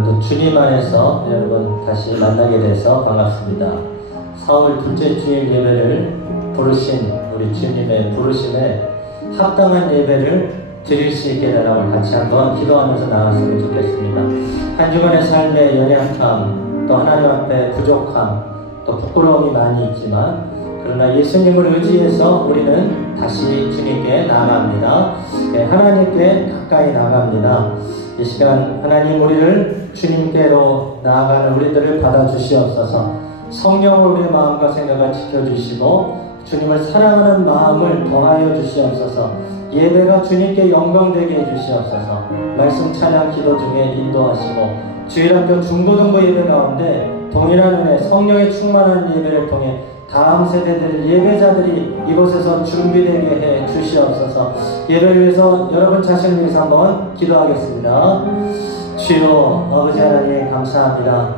오늘도 주님 안에서 여러분 다시 만나게 돼서 반갑습니다. 4월 둘째 주일 예배를 부르신 우리 주님의 부르심에 합당한 예배를 드릴 수 있게 되라고 같이 한번 기도하면서 나갔으면 좋겠습니다. 한 주간의 삶의 연약함, 또 하나님 앞에 부족함, 또 부끄러움이 많이 있지만 그러나 예수님을 의지해서 우리는 다시 주님께 나아갑니다. 하나님께 가까이 나아갑니다. 이 시간 하나님 우리를 주님께로 나아가는 우리들을 받아주시옵소서. 성령으로 우리의 마음과 생각을 지켜주시고 주님을 사랑하는 마음을 더하여 주시옵소서. 예배가 주님께 영광되게 해주시옵소서. 말씀 찬양 기도 중에 인도하시고 주일학교 중고등부 예배 가운데 동일한 은혜 성령의 충만한 예배를 통해 다음 세대들 예배자들이 이곳에서 준비되게 해 주시옵소서. 예배를 위해서 여러분 자신을 위해서 한번 기도하겠습니다. 주여 아버지 하나님 감사합니다.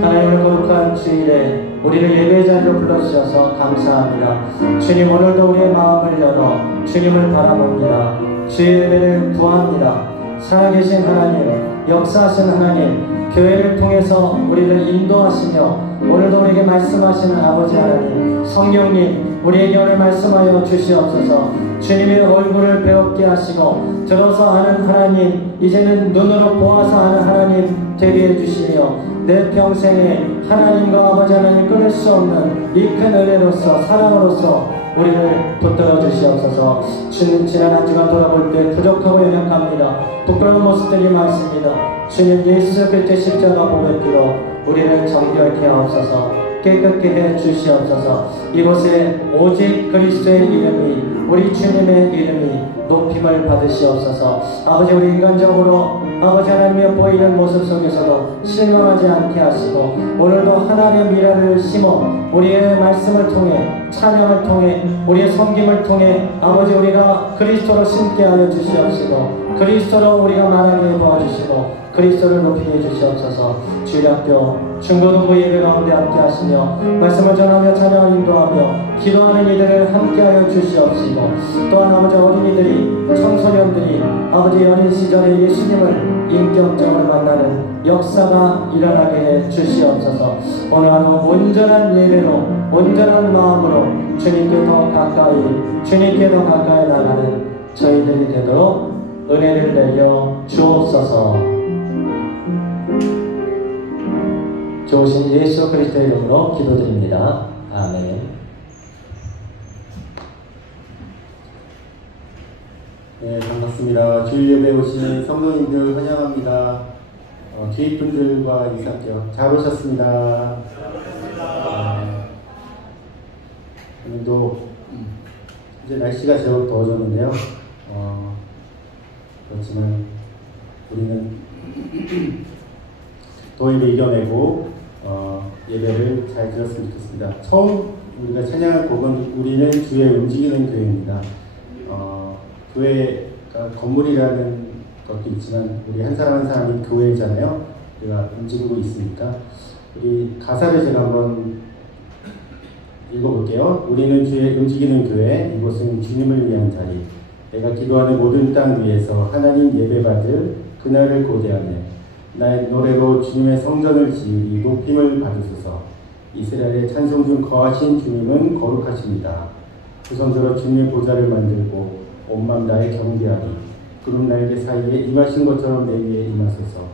하나님의 거룩한 주일에 우리를 예배자리로 불러주셔서 감사합니다. 주님 오늘도 우리의 마음을 열어 주님을 바라봅니다. 주의 예배를 구합니다. 살아계신 하나님, 역사하신 하나님, 교회를 통해서 우리를 인도하시며 오늘도 우리에게 말씀하시는 아버지 하나님, 성령님 우리에게 오늘 말씀하여 주시옵소서. 주님의 얼굴을 배웠게 하시고 들어서 아는 하나님, 이제는 눈으로 보아서 아는 하나님 되게 해주시며 내 평생에 하나님과 아버지 하나님 끊을 수 없는 이 큰 은혜로서 사랑으로서 우리를 붙들어 주시옵소서. 주님 지난 한 주간 돌아볼 때 부족하고 연약합니다. 부끄러운 모습들이 많습니다. 주님 예수 그리스도의 십자가 보배기로 우리를 정결케 하옵소서. 깨끗게 해 주시옵소서. 이곳에 오직 그리스도의 이름이 우리 주님의 이름이 높임을 받으시옵소서. 아버지 우리 인간적으로 아버지 하나님의 보이는 모습 속에서도 실망하지 않게 하시고 오늘도 하나님의 미래를 심어 우리의 말씀을 통해 찬양을 통해 우리의 섬김을 통해 아버지 우리가 그리스도로 심게 하여 주시옵시고 그리스도로 우리가 말하게 도와주시고 그리스도를 높이게 해주시옵소서. 주일학교 중고등부 예배 가운데 함께 하시며 말씀을 전하며 찬양을 인도하며 기도하는 이들을 함께하여 주시옵시고 또한 아버지 어린이들이 청소년들이 아버지 어린 시절에 예수님을 인격적으로 만나는 역사가 일어나게 해 주시옵소서. 오늘 하루 온전한 예배로 온전한 마음으로 주님께 더 가까이 나가는 저희들이 되도록 은혜를 내려 주옵소서. 좋으신 예수 그리스도의 이름으로 기도드립니다. 아멘. 네, 반갑습니다. 주일 예배 오신 성도님들 환영합니다. 주위분들과 인사드려 잘 오셨습니다. 오늘도 이제 날씨가 제법 더워졌는데요. 그렇지만 우리는 더위를 이겨내고 예배를 잘 드렸으면 좋겠습니다. 처음 우리가 찬양할 곡은 우리는 주의 움직이는 교회입니다. 교회가 건물이라는 것도 있지만 우리 한 사람 한 사람이 교회잖아요. 우리가 움직이고 있으니까 우리 가사를 제가 한번 읽어볼게요. 우리는 주의 움직이는 교회, 이곳은 주님을 위한 자리, 내가 기도하는 모든 땅 위에서 하나님 예배받을 그날을 고대하네. 나의 노래로 주님의 성전을 지으리 높임을 받으소서. 이스라엘의 찬송 중 거하신 주님은 거룩하십니다. 그 손으로 주님의 보좌를 만들고 온 맘 나의 경배하리. 구름 날개 사이에 임하신 것처럼 내 위에 임하소서.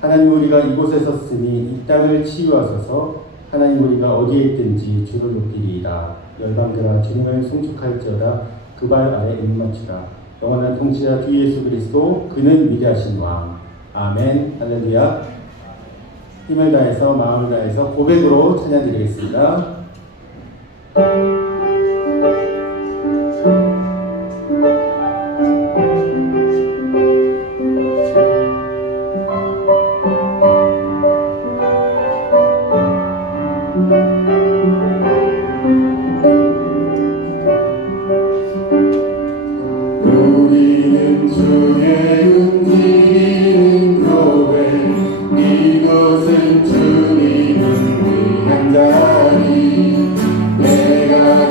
하나님 우리가 이곳에서 쓰니 이 땅을 치유하소서. 하나님 우리가 어디에 있든지 주를 높이리이다. 열방들아 주님을 송축할지어다. 그 발 아래 입맞추라. 영원한 통치자 주 예수 그리스도 그는 위대하신 왕. 아멘. 할렐루야. 힘을 다해서 마음을 다해서 고백으로 찬양드리겠습니다. 우리는 주의 움직이는 교회, 이곳은 주님을 위한 자리, 내가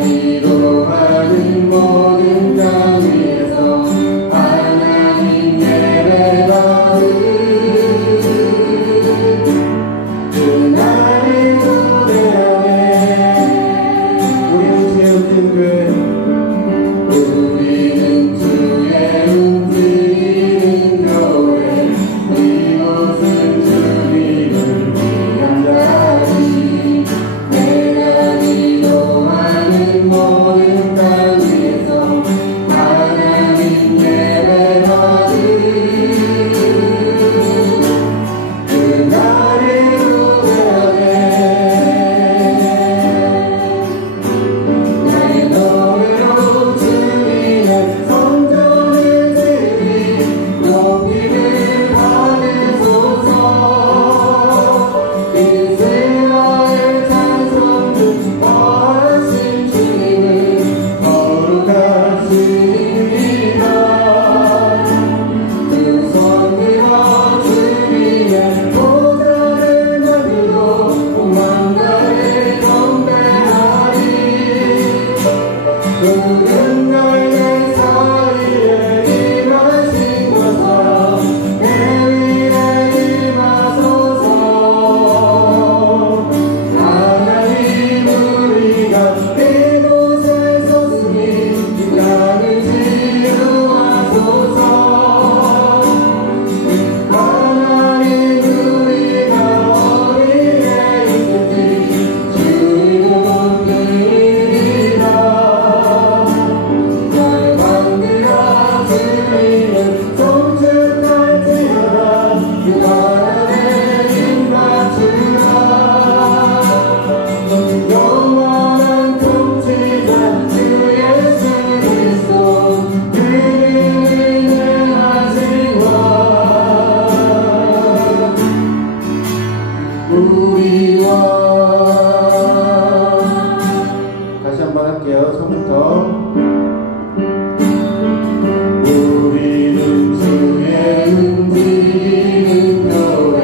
다시 한번 할게요. 처음부터. 우리는 주의 움직이는 교회,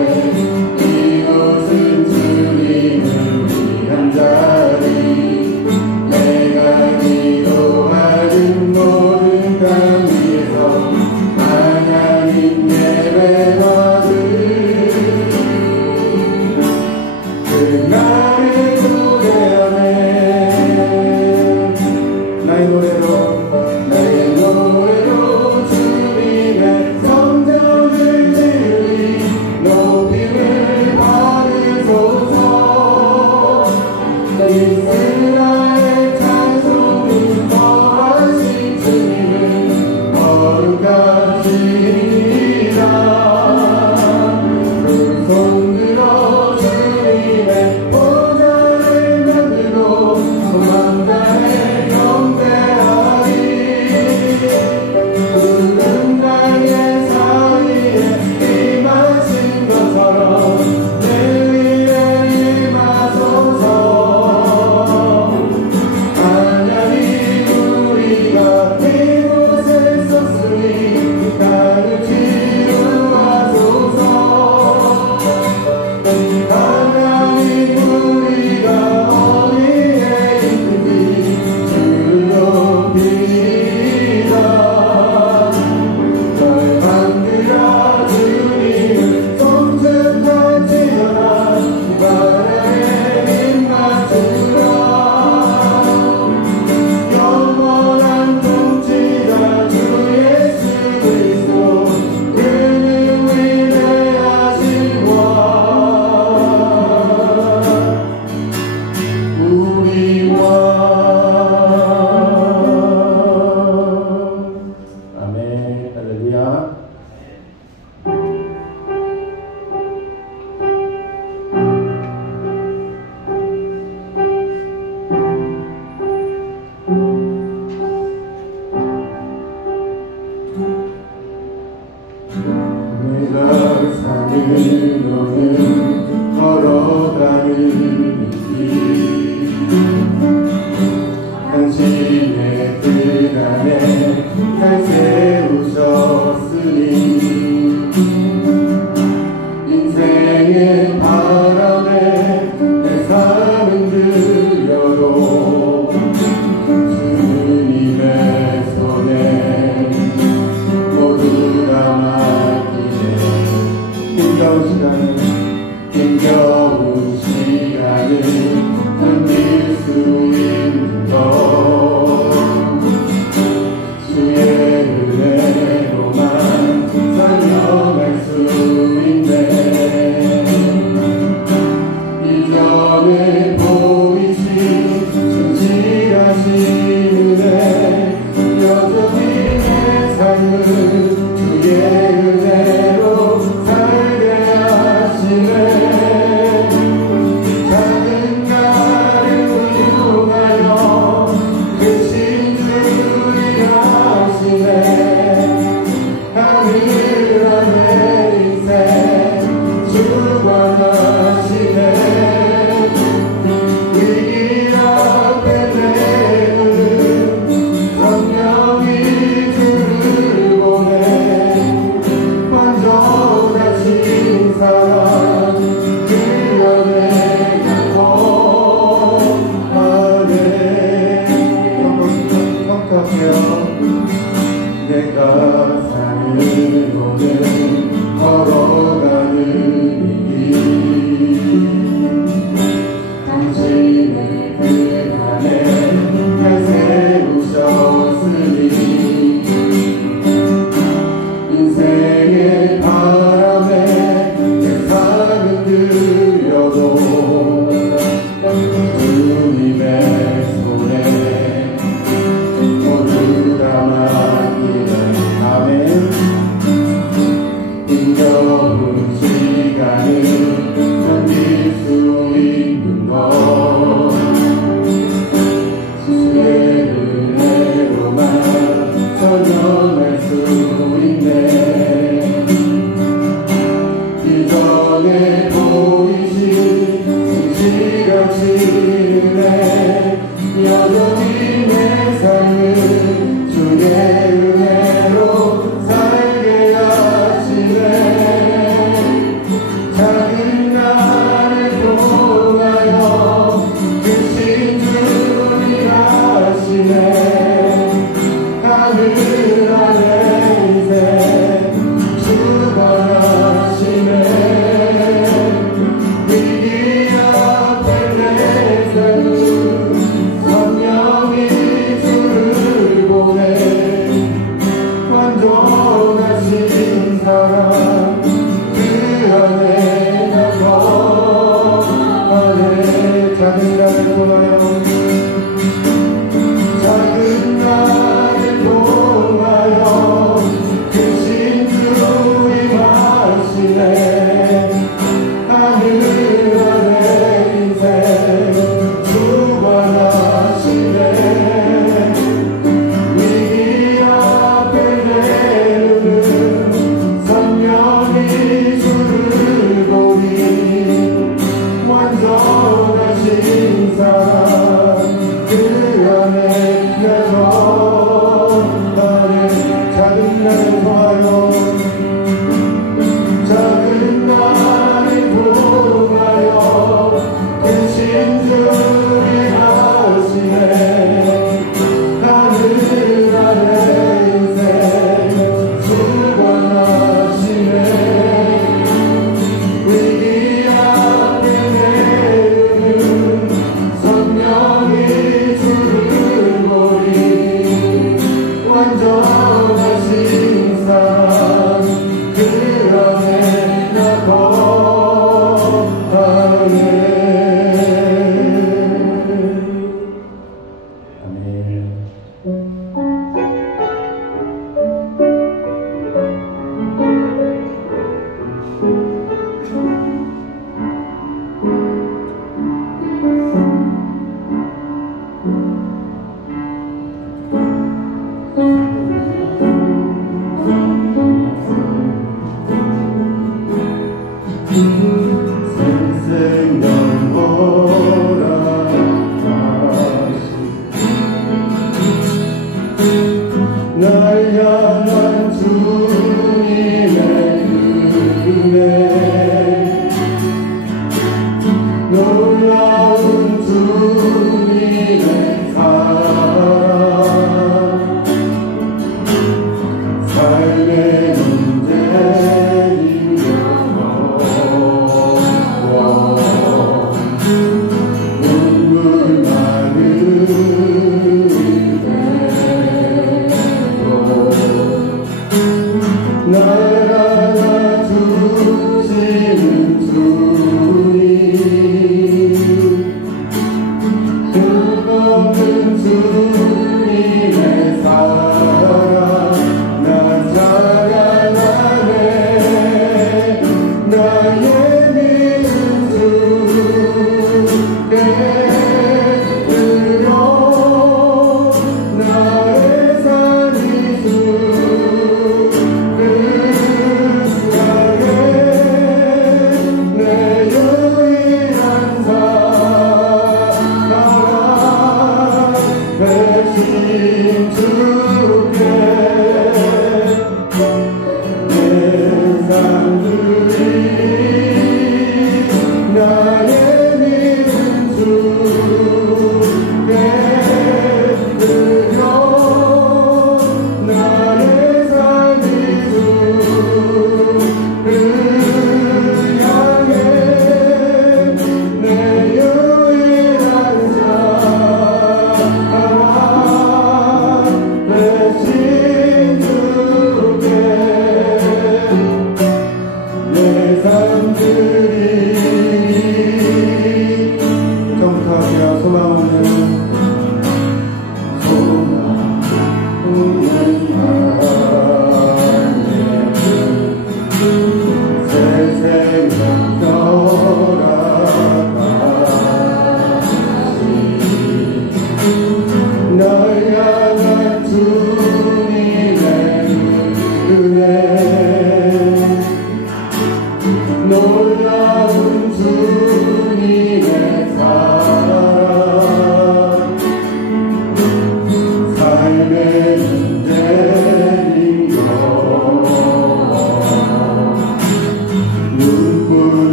이곳은 주님을 위한 자리. 내가 기도하는 모든 땅 위에서 하나님 예배받을 그날을 기대하네. 나의 노래로 주님의 성전을 지으리. 높임을 받으소서. 이스라엘 찬송이 거하신 주님은 거룩하시리라. 그 손들어 주님의 보좌를 만들고 소망단에 경배하리. 푸른 땅의 사이에 임하신 것처럼 내 위에 임하소서. 하나님 우리가 이곳에 섰으니 땅을 치유하소서. 하나님 우리가 어디에 있든지 주를 높이리라. 널 만들어 주님을 송축할지어다. 바람에 입맞추라. 영원한 통치자 주 예수 그리스도, 그는 위대하신 왕, 우리 왕. 아멘. 할렐루야. 내가 사는 너는 걸어가는 길, 당신의 그 안에 날 세우셨으니 인생의 바람에 내 삶은 들려도 주님의 손에 모두 다 맡기네. 힘겨운 시간을 견딜 수 있는 것, 주의 은혜로만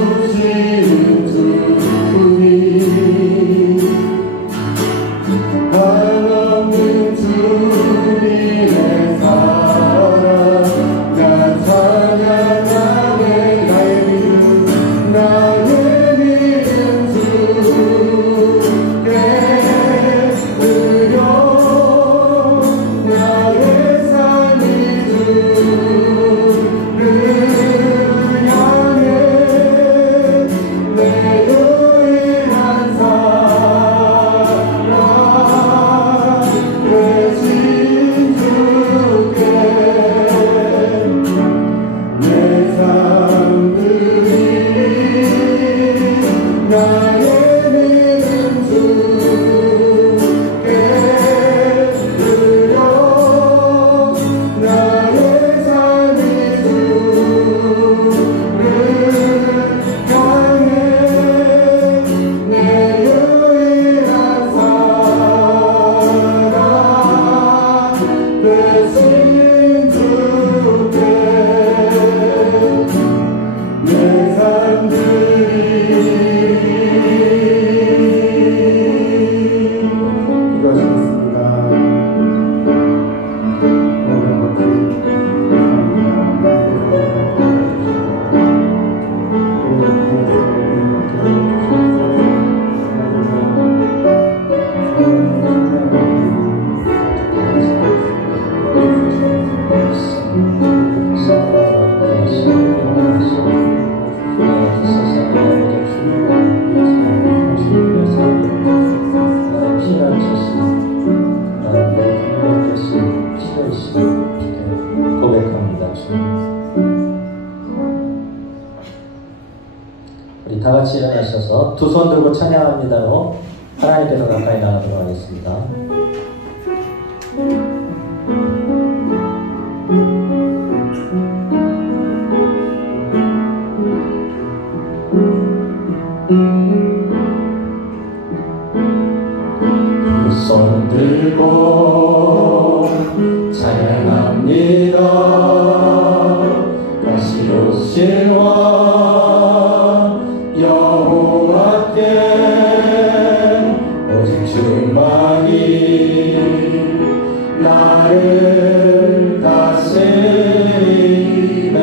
알아주시는 주님 한없는 주님의 사랑 난 찬양하네 나의 믿음 주께 드려 나의 삶이 주를 향해 내 유일한 사랑 되신 주께 내 삶들이 나의 믿음 주께 드려 나의 삶이 주를 향해 내 유일한 사랑 되신 주께 내 삶들이 기도하시겠습니다. 고백합니다. 우리 다 같이 일어나셔서 두 손 들고 찬양합니다로 하나님께서 가까이 나가도록 하겠습니다. 두 손 들고 찬양합니다. 다시 오실 왕 여호와께 오직 주만이 나를 다스리네.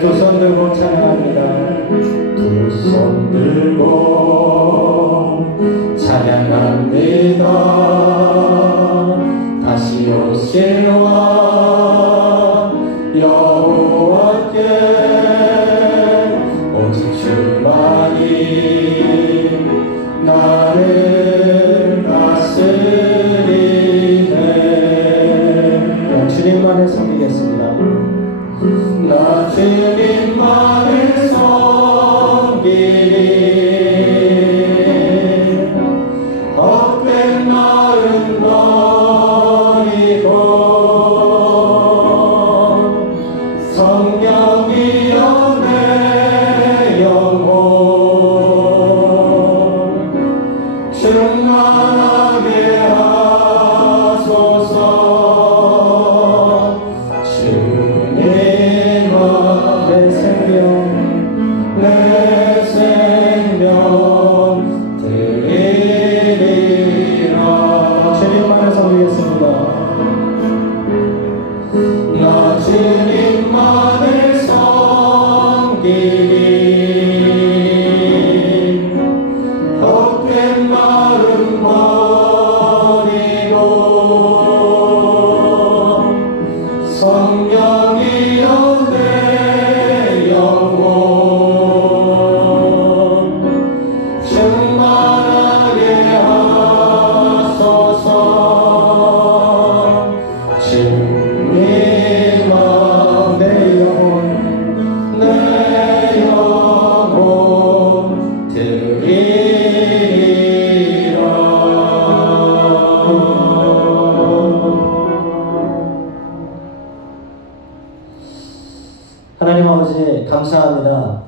두 손 들고 찬양합니다. 두 손 들고 찬양합니다. 다시 오실 왕 여호와께 오직 주만이 나를 다스리네. 주님만을 섬기겠습니다. 나 주님만을 섬기리. 헛된 마음 버리고 성령이여 내 영혼 충만하게 하소서. 주님아 내 생명 드리리라. 주님만을 섬기겠습니다. 나 주님만을 섬기리. 헛된 마음 버리고 성령이여 내 영혼 충만하게 하소서. 주님아 내 영혼 드리리라. 하나님 아버지 감사합니다.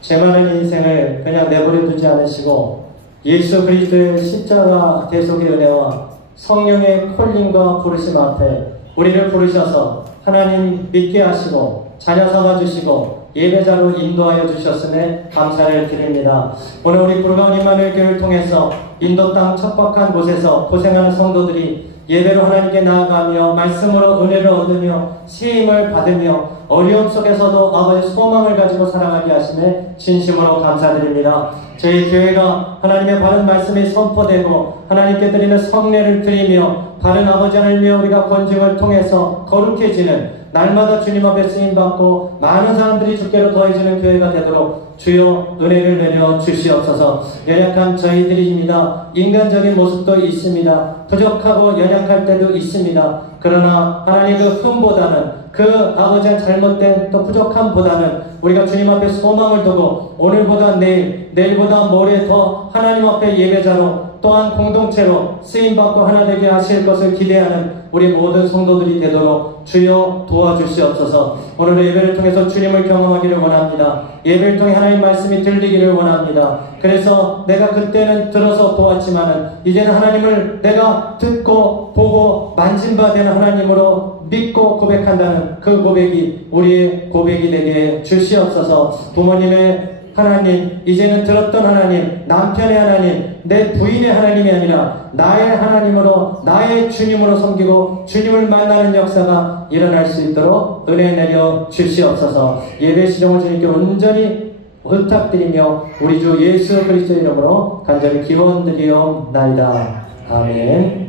죄 많은 인생을 그냥 내버려 두지 않으시고 예수 그리스도의 십자가 대속의 은혜와 성령의 콜림과 부르심 앞에 우리를 부르셔서 하나님 믿게 하시고 자녀 삼아 주시고 예배자로 인도하여 주셨음에 감사를 드립니다. 오늘 우리 부르가운 임마누엘 교회를 통해서 인도 땅 척박한 곳에서 고생하는 성도들이 예배로 하나님께 나아가며 말씀으로 은혜를 얻으며 시임을 받으며 어려움 속에서도 아버지 소망을 가지고 살아가게 하심에 진심으로 감사드립니다. 저희 교회가 하나님의 바른 말씀이 선포되고 하나님께 드리는 성례를 드리며 바른 아버지 하나님의 우리가 건증을 통해서 거룩해지는 날마다 주님 앞에 쓰임받고 많은 사람들이 주께로 더해지는 교회가 되도록 주여 은혜를 내려 주시옵소서. 연약한 저희들입니다. 인간적인 모습도 있습니다. 부족하고 연약할 때도 있습니다. 그러나 하나님 그 흠보다는 그 아버지의 잘못된 또 부족함보다는 우리가 주님 앞에 소망을 두고 오늘보다 내일, 내일보다 모레 더 하나님 앞에 예배자로 또한 공동체로 쓰임받고 하나 되게 하실 것을 기대하는 우리 모든 성도들이 되도록 주여 도와주시옵소서. 오늘의 예배를 통해서 주님을 경험하기를 원합니다. 예배를 통해 하나님 말씀이 들리기를 원합니다. 그래서 내가 그때는 들어서 보았지만은 이제는 하나님을 내가 듣고 보고 만진 바 되는 하나님으로 믿고 고백한다는 그 고백이 우리의 고백이 되게 주시옵소서. 부모님의 하나님, 이제는 들었던 하나님, 남편의 하나님, 내 부인의 하나님이 아니라 나의 하나님으로, 나의 주님으로 섬기고 주님을 만나는 역사가 일어날 수 있도록 은혜 내려 주시옵소서. 예배 시종을 주님께 온전히 부탁드리며 우리 주 예수 그리스도의 이름으로 간절히 기원드리옵나이다. 아멘.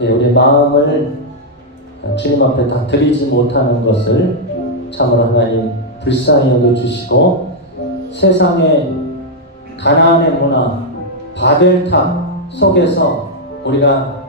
네, 우리 마음을 주님 앞에 다 드리지 못하는 것을 참으로 하나님 불쌍히 여겨주시고 세상의 가나안의 문화, 바벨탑 속에서 우리가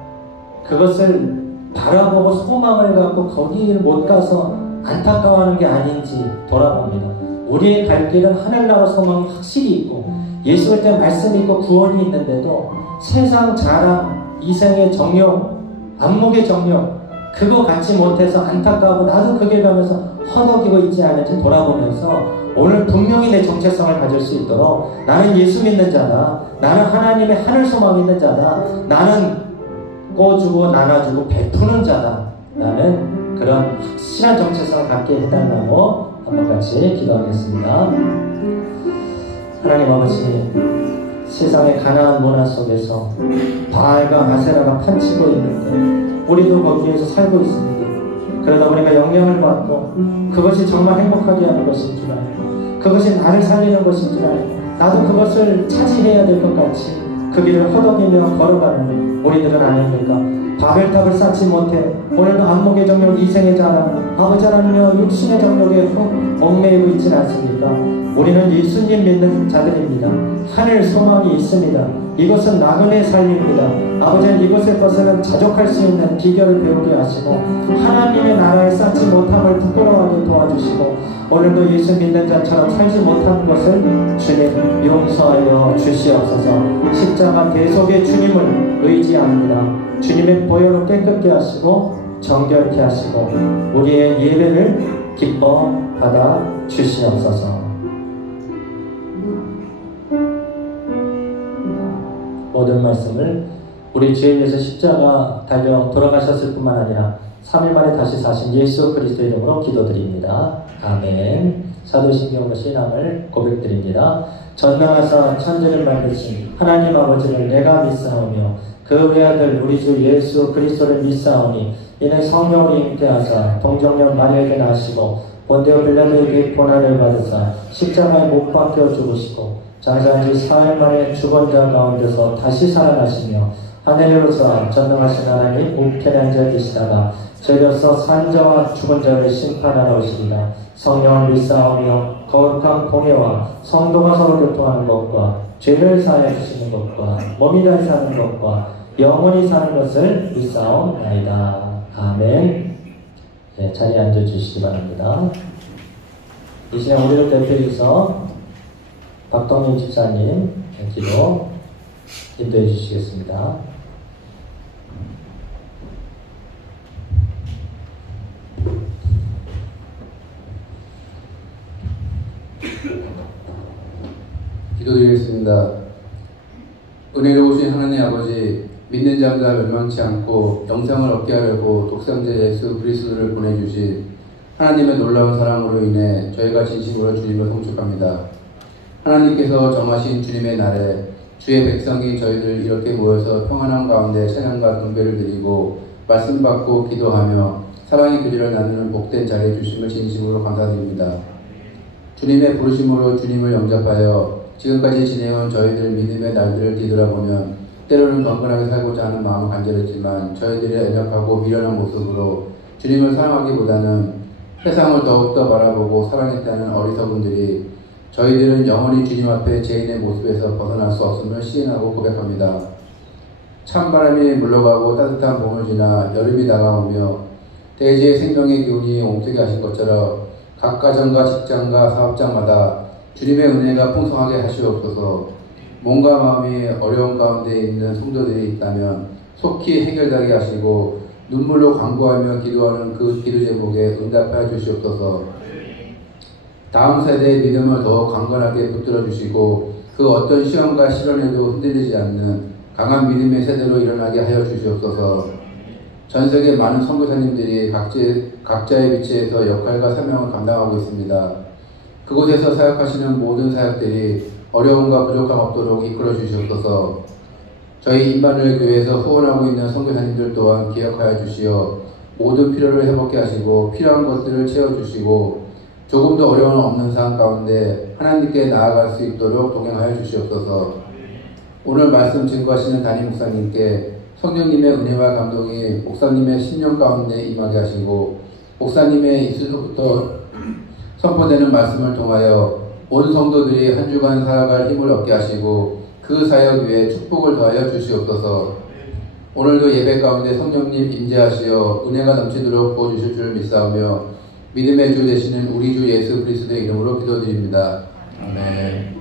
그것을 바라보고 소망을 갖고 거기를 못 가서 안타까워하는 게 아닌지 돌아봅니다. 우리의 갈 길은 하늘나라 소망이 확실히 있고 예수 그리스도의 말씀이 있고 구원이 있는데도 세상 자랑, 이생의 정욕, 안목의 정욕 그거 갖지 못해서 안타까워하고 나도 그 길 가면서 허덕이고 있지 않은지 돌아보면서 오늘 분명히 내 정체성을 가질 수 있도록 나는 예수 믿는 자다. 나는 하나님의 하늘 소망 있는 자다. 나는 꿔주고 나눠주고 베푸는 자다. 나는 그런 확실한 정체성을 갖게 해달라고 한번 같이 기도하겠습니다. 하나님 아버지, 세상의 가나안 문화 속에서 바알과 아세라가 판치고 있는데 우리도 거기에서 살고 있습니다. 그러다 보니까 영향을 받고 그것이 정말 행복하게 하는 것인 줄 알고 그것이 나를 살리는 것인 줄 알고 나도 그것을 차지해야 될 것 같이 그 길을 허덕이며 걸어가는 우리들은 아닙니까? 바벨탑을 쌓지 못해 오늘도 안목의 정욕, 이생의 자랑, 아버지 하나님여 육신의 정욕에 얽매이고 있지는 않습니까? 우리는 예수님 믿는 자들입니다. 하늘 소망이 있습니다. 이것은 나그네 삶입니다. 아버지는 이곳에 것은 자족할 수 있는 비결을 배우게 하시고 하나님의 나라를 쌓지 못함을 부끄러워하게 도와주시고 오늘도 예수 믿는 자처럼 살지 못한 것을 주님 용서하여 주시옵소서. 십자가 대속의 주님을 의지합니다. 주님의 보혈을 깨끗게 하시고 정결케 하시고 우리의 예배를 기뻐 받아 주시옵소서. 모든 말씀을 우리 주에 위해서 십자가 달려 돌아가셨을 뿐만 아니라 3일 만에 다시 사신 예수 그리스도 이름으로 기도드립니다. 아멘. 사도신경과 신앙을 고백드립니다. 전능하사 천지를 만드신 하나님 아버지를 내가 믿사오며 그 외아들 우리 주 예수 그리스도를 믿사오니 이는 성령으로 잉태하사 동정녀 마리아에게 나시고 본디오 빌라도에게 고난을 받으사 십자가에 못 박혀 죽으시고 장사한 지 4일 만에 죽은 자 가운데서 다시 살아나시며 하늘에로서 전능하신 하나님 우편에 앉아 계시다가 저희로서 산 자와 죽은 자를 심판하러 오시리라. 성령을 믿사오며 거룩한 공예와 성도가 서로 교통하는 것과 죄를 사하여 주시는 것과 몸이 다시 사는 것과 영원히 사는 것을 믿사옵나이다. 아멘. 네, 자리에 앉아주시기 바랍니다. 이 시간 우리를 대표해서 박동민 집사님 기도 인도해 주시겠습니다. 기도드리겠습니다. 은혜로우신 하나님 아버지, 믿는 자가 멸망치 않고 영생을 얻게 하려고 독생자 예수 그리스도를 보내주신 하나님의 놀라운 사랑으로 인해 저희가 진심으로 주님을 송축합니다. 하나님께서 정하신 주님의 날에 주의 백성이 저희들 이렇게 모여서 평안한 가운데 찬양과 경배를 드리고 말씀 받고 기도하며 사랑의 교제를 나누는 복된 자리에 주심을 진심으로 감사드립니다. 주님의 부르심으로 주님을 영접하여 지금까지 지내온 저희들 믿음의 날들을 뒤돌아보면 때로는 건강하게 살고자 하는 마음은 간절했지만 저희들의 연약하고 미련한 모습으로 주님을 사랑하기보다는 세상을 더욱더 바라보고 사랑했다는 어리석은들이 저희들은 영원히 주님 앞에 죄인의 모습에서 벗어날 수 없음을 시인하고 고백합니다. 찬바람이 물러가고 따뜻한 봄을 지나 여름이 다가오며 대지의 생명의 기운이 옮기게 하신 것처럼 각 가정과 직장과 사업장마다 주님의 은혜가 풍성하게 하시옵소서. 몸과 마음이 어려운 가운데 있는 성도들이 있다면 속히 해결되게 하시고 눈물로 간구하며 기도하는 그 기도 제목에 응답하여 주시옵소서. 다음 세대의 믿음을 더욱 강건하게 붙들어 주시고 그 어떤 시험과 시련에도 흔들리지 않는 강한 믿음의 세대로 일어나게 하여 주시옵소서. 전 세계 많은 선교사님들이 각자의 위치에서 역할과 사명을 감당하고 있습니다. 그곳에서 사역하시는 모든 사역들이 어려움과 부족함 없도록 이끌어 주시옵소서. 저희 임마누엘 교회에서 후원하고 있는 선교사님들 또한 기억하여 주시어 모든 필요를 회복케 하시고 필요한 것들을 채워주시고 조금도 어려움 없는 삶 가운데 하나님께 나아갈 수 있도록 동행하여 주시옵소서. 오늘 말씀 증거하시는 담임 목사님께 성령님의 은혜와 감동이 목사님의 신령 가운데 임하게 하시고 목사님의 입술로부터 선포되는 말씀을 통하여 온 성도들이 한 주간 살아갈 힘을 얻게 하시고 그 사역 위에 축복을 더하여 주시옵소서. 오늘도 예배 가운데 성령님 임재하시어 은혜가 넘치도록 부어주실 줄 믿사오며 믿음의 주 되시는 우리 주 예수 그리스도의 이름으로 기도드립니다. 아멘.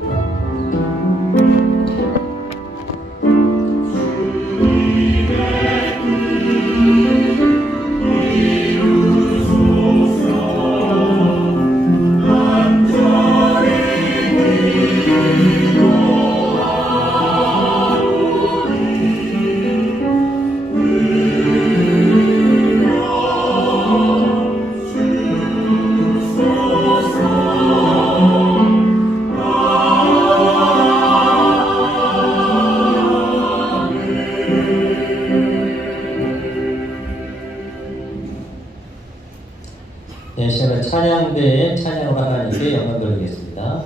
시간은 찬양대의 찬양으로 하나님께 영광 돌리겠습니다.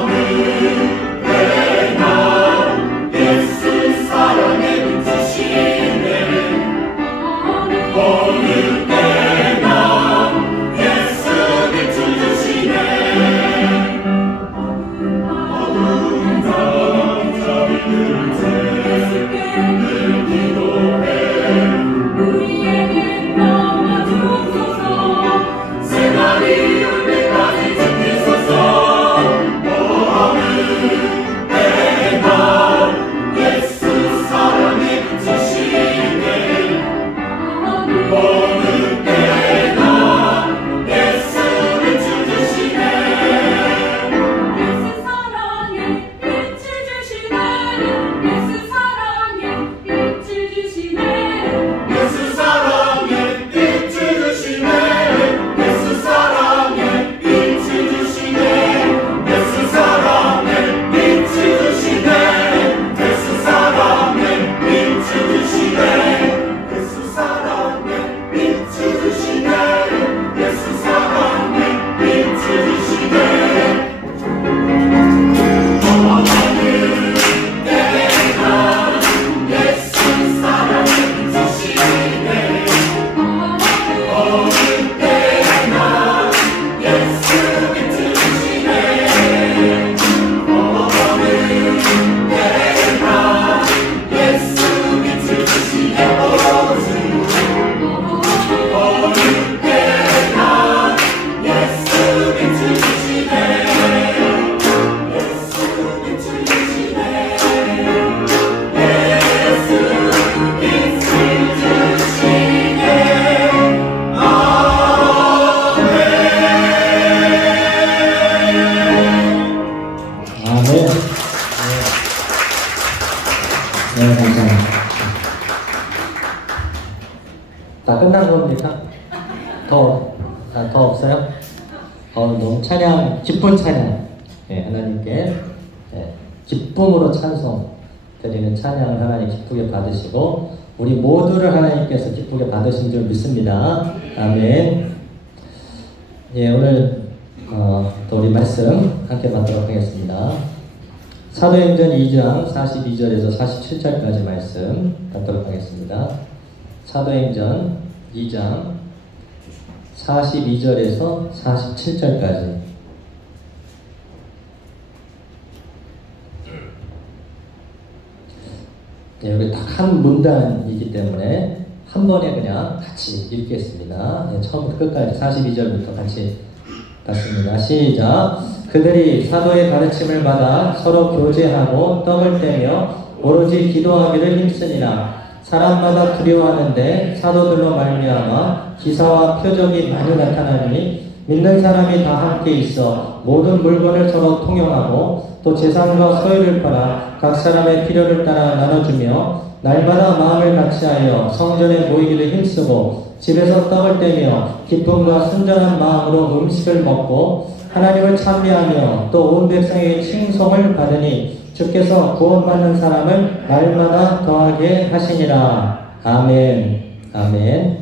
어느 너무 찬양, 기쁜 찬양, 하나님께 기쁨으로 찬송 드리는 찬양을 하나님 기쁘게 받으시고 우리 모두를 하나님께서 기쁘게 받으신 줄 믿습니다. 아멘. 오늘 또 우리 말씀 함께 받도록 하겠습니다. 사도행전 2장 42절에서 47절까지 말씀 받도록 하겠습니다. 사도행전 2장 42절에서 47절까지. 여기 딱 한 문단이기 때문에 한 번에 그냥 같이 읽겠습니다. 처음부터 끝까지 42절부터 같이 받습니다. 시작. 그들이 사도의 가르침을 받아 서로 교제하고 떡을 떼며 오로지 기도하기를 힘쓰니라. 사람마다 두려워하는데 사도들로 말미암아 기사와 표적이 많이 나타나니 믿는 사람이 다 함께 있어 모든 물건을 서로 통용하고 또 재산과 소유를 팔아 각 사람의 필요를 따라 나눠주며 날마다 마음을 같이하여 성전에 모이기를 힘쓰고 집에서 떡을 떼며 기쁨과 순전한 마음으로 음식을 먹고 하나님을 찬미하며 또 온 백성의 칭송을 받으니 주께서 구원받는 사람을 날마다 더하게 하시니라. 아멘. 아멘.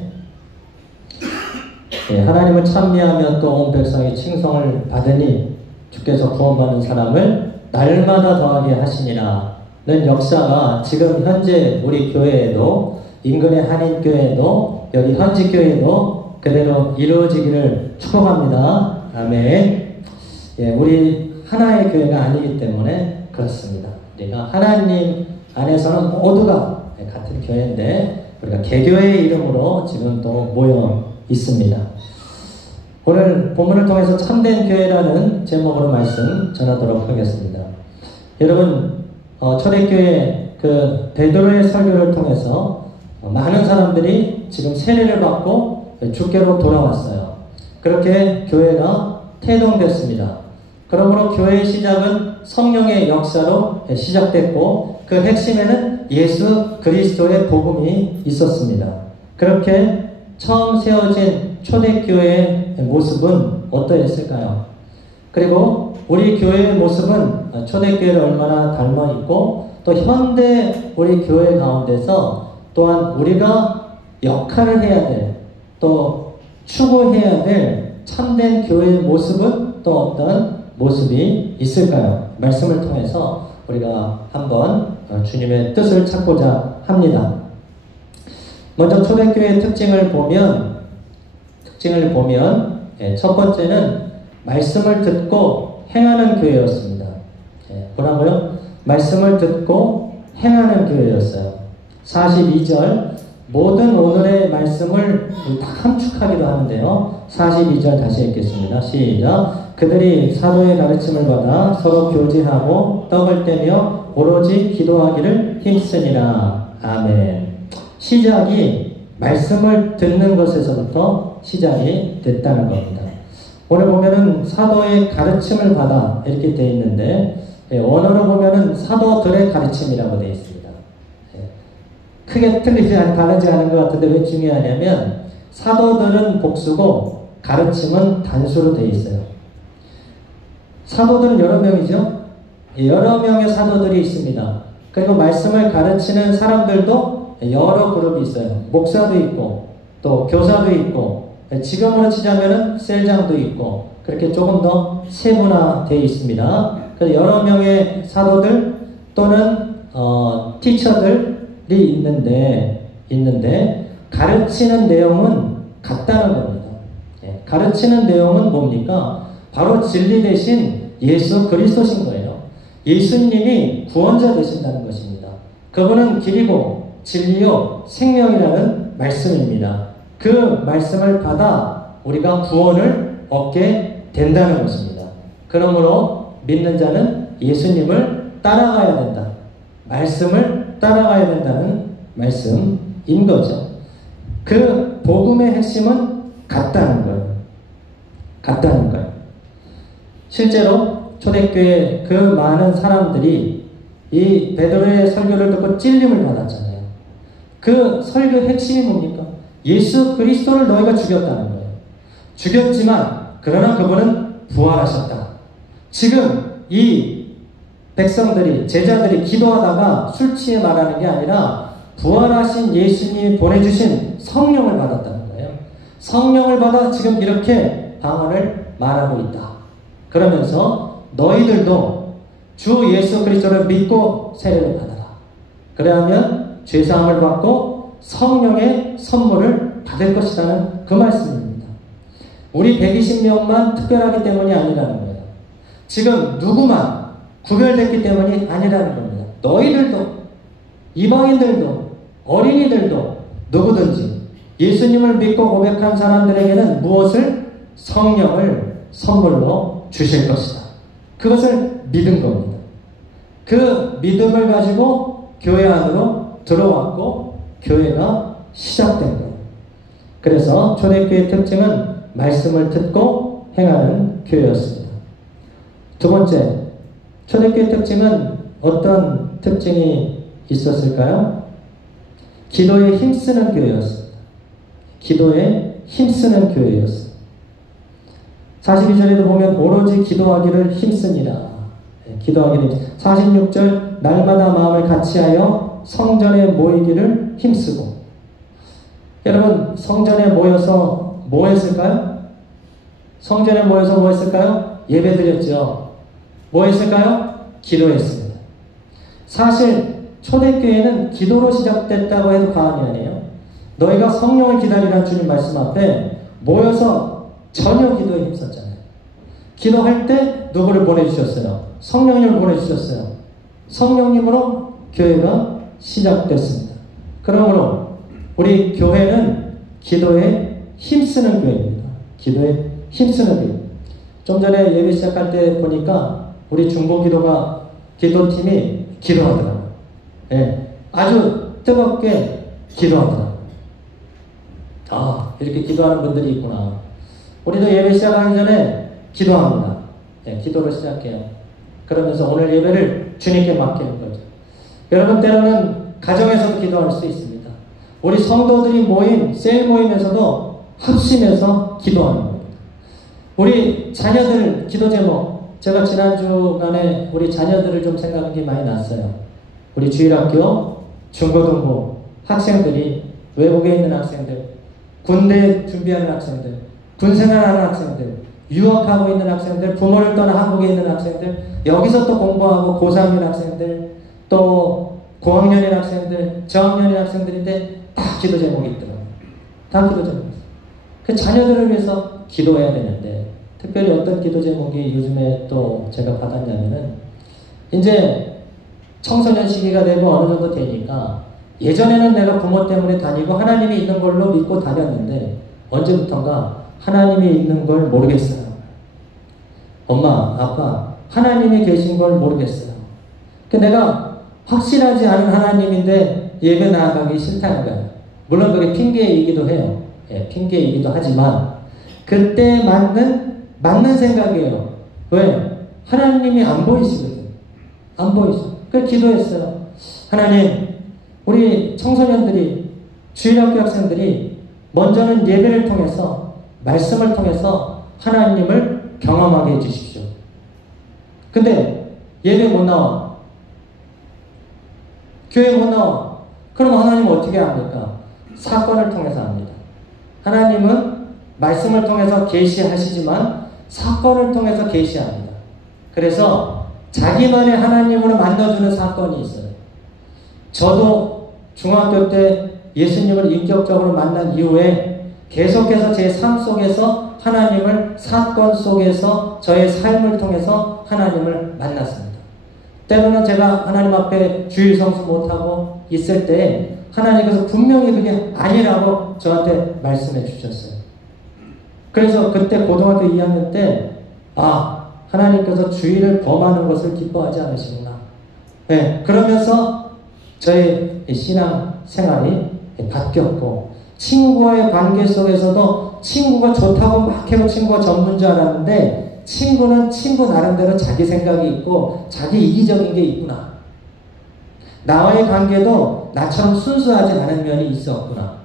하나님을 찬미하며 또 온 백성의 칭송을 받으니 주께서 구원받는 사람을 날마다 더하게 하시니라. 는 역사가 지금 현재 우리 교회에도 인근의 한인교회에도 여기 현지교회에도 그대로 이루어지기를 축복합니다. 아멘. 우리 하나의 교회가 아니기 때문에 그렇습니다. 우리가 하나님 안에서는 모두가 같은 교회인데 우리가 개교회의 이름으로 지금 또 모여 있습니다. 오늘 본문을 통해서 참된 교회라는 제목으로 말씀 전하도록 하겠습니다. 여러분 초대교회 그 베드로의 설교를 통해서 많은 사람들이 지금 세례를 받고 주께로 돌아왔어요. 그렇게 교회가 태동됐습니다. 그러므로 교회의 시작은 성령의 역사로 시작됐고 그 핵심에는 예수 그리스도의 복음이 있었습니다. 그렇게 처음 세워진 초대교회의 모습은 어떠했을까요? 그리고 우리 교회의 모습은 초대교회를 얼마나 닮아 있고 또 현대 우리 교회 가운데서 또한 우리가 역할을 해야 될 또 추구해야 될 참된 교회의 모습은 또 어떤 모습이 있을까요? 말씀을 통해서 우리가 한번 주님의 뜻을 찾고자 합니다. 먼저 초대교회의 특징을 보면 첫 번째는 말씀을 듣고 행하는 교회였습니다. 뭐라고요? 말씀을 듣고 행하는 교회였어요. 42절 모든 오늘의 말씀을 다 함축하기도 하는데요. 42절 다시 읽겠습니다. 시작. 그들이 사도의 가르침을 받아 서로 교제하고 떡을 떼며 오로지 기도하기를 힘쓰니라. 아멘. 시작이 말씀을 듣는 것에서부터 시작이 됐다는 겁니다. 오늘 보면은 사도의 가르침을 받아 이렇게 되어 있는데 원어로 보면은 사도들의 가르침이라고 되어 있습니다. 크게 다르지 않은 것 같은데 왜 중요하냐면 사도들은 복수고 가르침은 단수로 되어 있어요. 사도들은 여러 명이죠. 여러 명의 사도들이 있습니다. 그리고 말씀을 가르치는 사람들도 여러 그룹이 있어요. 목사도 있고 또 교사도 있고 지금으로 치자면은 셀장도 있고 그렇게 조금 더 세분화되어 있습니다. 그래서 여러 명의 사도들 또는 티처들이 있는데 가르치는 내용은 같다는 겁니다. 가르치는 내용은 뭡니까? 바로 진리 대신 예수 그리스도신 거예요. 예수님이 구원자 되신다는 것입니다. 그분은 길이고 진리요 생명이라는 말씀입니다. 그 말씀을 받아 우리가 구원을 얻게 된다는 것입니다. 그러므로 믿는 자는 예수님을 따라가야 된다. 말씀을 따라가야 된다는 말씀인 거죠. 그 복음의 핵심은 같다는 거예요. 같다는 거예요. 실제로 초대교회 그 많은 사람들이 이 베드로의 설교를 듣고 찔림을 받았잖아요. 그 설교 핵심이 뭡니까? 예수 그리스도를 너희가 죽였다는 거예요. 죽였지만 그러나 그분은 지금 이 백성들이, 제자들이 기도하다가 술 취해 말하는 게 아니라 부활하신 예수님이 보내주신 성령을 받았다는 거예요. 성령을 받아 지금 이렇게 방언을 말하고 있다. 그러면서 너희들도 주 예수 그리스도를 믿고 세례를 받아라. 그래야면 죄사함을 받고 성령의 선물을 받을 것이라는 그 말씀입니다. 우리 120명만 특별하기 때문이 아니라는 거예요. 지금 누구만 구별됐기 때문이 아니라는 겁니다. 너희들도, 이방인들도, 어린이들도, 누구든지 예수님을 믿고 고백한 사람들에게는 무엇을? 성령을 선물로 주실 것이다. 그것을 믿은 겁니다. 그 믿음을 가지고 교회 안으로 들어왔고 교회가 시작된 거예요. 그래서 초대교회의 특징은 말씀을 듣고 행하는 교회였습니다. 두 번째, 초대교회의 특징은 어떤 특징이 있었을까요? 기도에 힘쓰는 교회였습니다. 기도에 힘쓰는 교회였습니다. 42절에도 보면 오로지 기도하기를 힘씁니다. 기도하기를 46절 날마다 마음을 같이하여 성전에 모이기를 힘쓰고. 여러분, 성전에 모여서 뭐 했을까요? 성전에 모여서 뭐 했을까요? 예배 드렸죠. 뭐 했을까요? 기도했습니다. 사실 초대교회는 기도로 시작됐다고 해도 과언이 아니에요. 너희가 성령을 기다리라는 주님 말씀 앞에 모여서 전혀 기도에 힘썼잖아요. 기도할 때 누구를 보내주셨어요? 성령님을 보내주셨어요. 성령님으로 교회가 시작됐습니다. 그러므로 우리 교회는 기도에 힘쓰는 교회입니다. 기도에 힘쓰는 교회. 좀 전에 예배 시작할 때 보니까 우리 기도팀이 기도하더라고요. 네, 아주 뜨겁게 기도하더라고요. 아, 이렇게 기도하는 분들이 있구나. 우리도 예배 시작하기 전에 기도합니다. 네, 기도를 시작해요. 그러면서 오늘 예배를 주님께 맡기는 거죠. 여러분, 때로는 가정에서도 기도할 수 있습니다. 우리 성도들이 모인 셀 모임에서도 합심해서 기도하는 겁니다. 우리 자녀들 기도 제목, 제가 지난주간에 우리 자녀들을 좀 생각한 게 많이 났어요. 우리 주일학교, 중고등부 학생들이, 외국에 있는 학생들, 군대 준비하는 학생들, 군생활하는 학생들, 유학하고 있는 학생들, 부모를 떠나 한국에 있는 학생들, 여기서 또 공부하고 고3인 학생들, 또 고학년인 학생들, 저학년인 학생들인데 다 기도 제목이 있더라고요. 다 기도 제목이 있어요. 그 자녀들을 위해서 기도해야 되는데, 특별히 어떤 기도 제목이 요즘에 또 제가 받았냐면은, 이제 청소년 시기가 되고 어느 정도 되니까, 예전에는 내가 부모 때문에 다니고 하나님이 있는 걸로 믿고 다녔는데, 언제부턴가 하나님이 있는 걸 모르겠어요. 엄마, 아빠, 하나님이 계신 걸 모르겠어요. 내가 확실하지 않은 하나님인데 예배 나아가기 싫다는 거예요. 물론 그게 핑계이기도 해요. 예, 핑계이기도 하지만 그때 맞는 생각이에요. 왜? 하나님이 안 보이시거든요. 안 보이시죠. 그래서 기도했어요. 하나님, 우리 청소년들이, 주일학교 학생들이 먼저는 예배를 통해서, 말씀을 통해서 하나님을 경험하게 해주십시오. 근데 예배 못 나와. 교회 못 나와. 그럼 하나님은 어떻게 합니까? 사건을 통해서 합니다. 하나님은 말씀을 통해서 계시하시지만 사건을 통해서 계시합니다. 그래서 자기만의 하나님으로 만들어주는 사건이 있어요. 저도 중학교 때 예수님을 인격적으로 만난 이후에 계속해서 제 삶 속에서 하나님을, 사건 속에서 저의 삶을 통해서 하나님을 만났습니다. 때로는 제가 하나님 앞에 주일 성수 못하고 있을 때 하나님께서 분명히 그게 아니라고 저한테 말씀해 주셨어요. 그래서 그때 고등학교 2학년 때, 아, 하나님께서 주일을 범하는 것을 기뻐하지 않으시구나. 네, 그러면서 저의 신앙 생활이 바뀌었고, 친구와의 관계 속에서도 친구가 좋다고 막 해도 친구가 전부인 줄 알았는데, 친구는 친구 나름대로 자기 생각이 있고 자기 이기적인 게 있구나. 나와의 관계도 나처럼 순수하지 않은 면이 있었구나.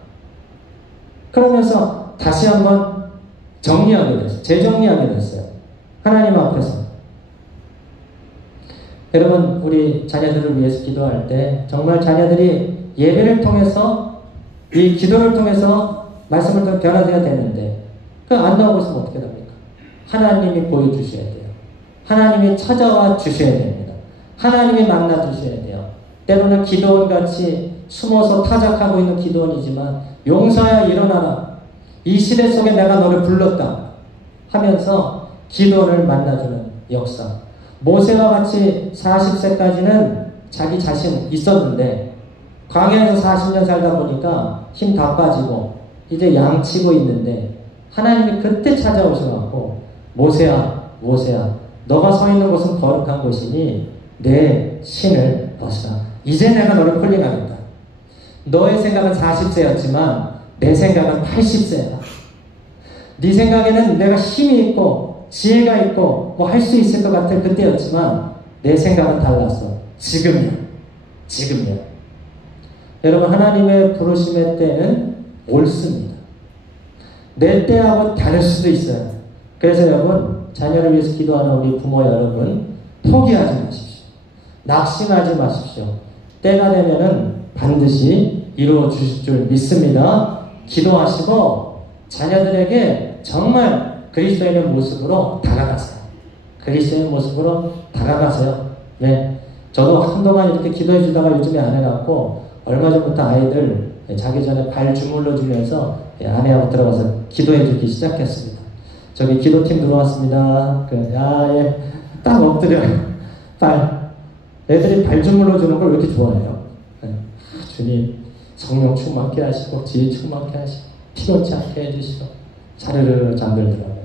그러면서 다시 한번 정리하게 됐어요. 재정리하게 됐어요. 하나님 앞에서. 여러분, 우리 자녀들을 위해서 기도할 때 정말 자녀들이 예배를 통해서 이 기도를 통해서 말씀을 더 변화되어야 되는데 그 안 나오고 있으면 어떻게 됩니까? 하나님이 보여주셔야 돼요. 하나님이 찾아와 주셔야 됩니다. 하나님이 만나 주셔야 돼요. 때로는 기도원같이 숨어서 타작하고 있는 기도원이지만 용서하여 일어나라. 이 시대 속에 내가 너를 불렀다 하면서 기도를 만나주는 역사. 모세와 같이 40세까지는 자기 자신 있었는데 광야에서 40년 살다 보니까 힘 다 빠지고 이제 양치고 있는데 하나님이 그때 찾아오셔갖고 모세야 모세야 너가 서 있는 곳은 거룩한 곳이니 내 신을 벗으라. 이제 내가 너를 콜링하겠다. 너의 생각은 40세였지만 내 생각은 80세야. 네 생각에는 내가 힘이 있고 지혜가 있고 뭐 할 수 있을 것 같을 그때였지만 내 생각은 달랐어. 지금이야. 지금이야. 여러분, 하나님의 부르심의 때는 옳습니다. 내 때하고 다를 수도 있어요. 그래서 여러분, 자녀를 위해서 기도하는 우리 부모 여러분, 포기하지 마십시오. 낙심하지 마십시오. 때가 되면은 반드시 이루어 주실 줄 믿습니다. 기도하시고 자녀들에게 정말 그리스도인의 모습으로 다가가세요. 그리스도인의 모습으로 다가가세요. 네. 저도 한동안 이렇게 기도해 주다가 요즘에 안 해갖고 얼마 전부터 아이들 자기 전에 발 주물러 주면서 아내하고 들어가서 기도해 주기 시작했습니다. 저기 기도팀 들어왔습니다. 딱 엎드려요. 애들이 발 주물러 주는 걸 왜 이렇게 좋아해요? 주님, 성령 충만케 하시고 지혜 충만케 하시고 피곤치 않게 해주시고 자르르 잠들더라고요.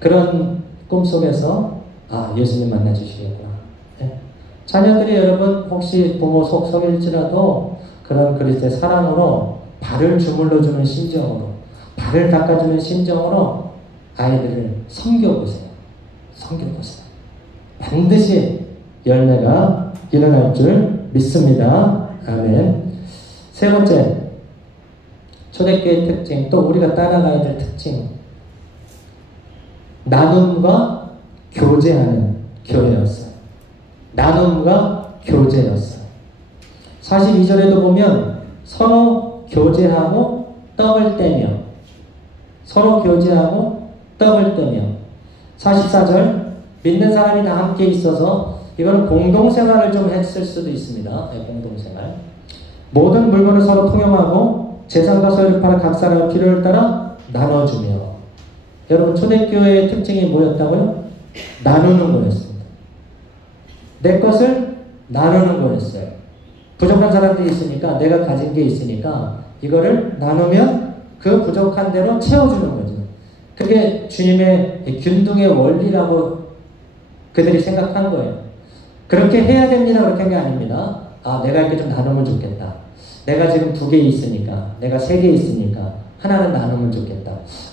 그런 꿈속에서 예수님 만나주시겠구나. 네. 자녀들이 여러분 혹시 부모 속 썩일지라도 그런 그리스도의 사랑으로 발을 주물러주는 심정으로 발을 닦아주는 심정으로 아이들을 섬겨보세요. 섬겨보세요. 반드시 열매가 일어날 줄 믿습니다. 아멘. 세 번째, 초대교회의 특징, 또 우리가 따라가야 될 특징, 나눔과 교제하는 교회였어요. 나눔과 교제였어요. 42절에도 보면 서로 교제하고 떡을 떼며 서로 교제하고 떡을 떼며 44절 믿는 사람이 다 함께 있어서 이거는 공동생활을 좀 했을 수도 있습니다. 네, 공동생활. 모든 물건을 서로 통용하고 재산과 소유를 팔아 각 사람의 필요를 따라 나눠주며. 여러분, 초대교회의 특징이 뭐였다고요? 나누는 거였습니다. 내 것을 나누는 거였어요. 부족한 사람들이 있으니까 내가 가진 게 있으니까 이거를 나누면 그 부족한 대로 채워주는 거죠. 그게 주님의 균등의 원리라고 그들이 생각한 거예요. 그렇게 해야 됩니다. 그렇게 한 게 아닙니다. 내가 이렇게 좀 나누면 좋겠다. 내가 지금 2개 있으니까, 내가 3개 있으니까 하나는 나누면 좋겠다.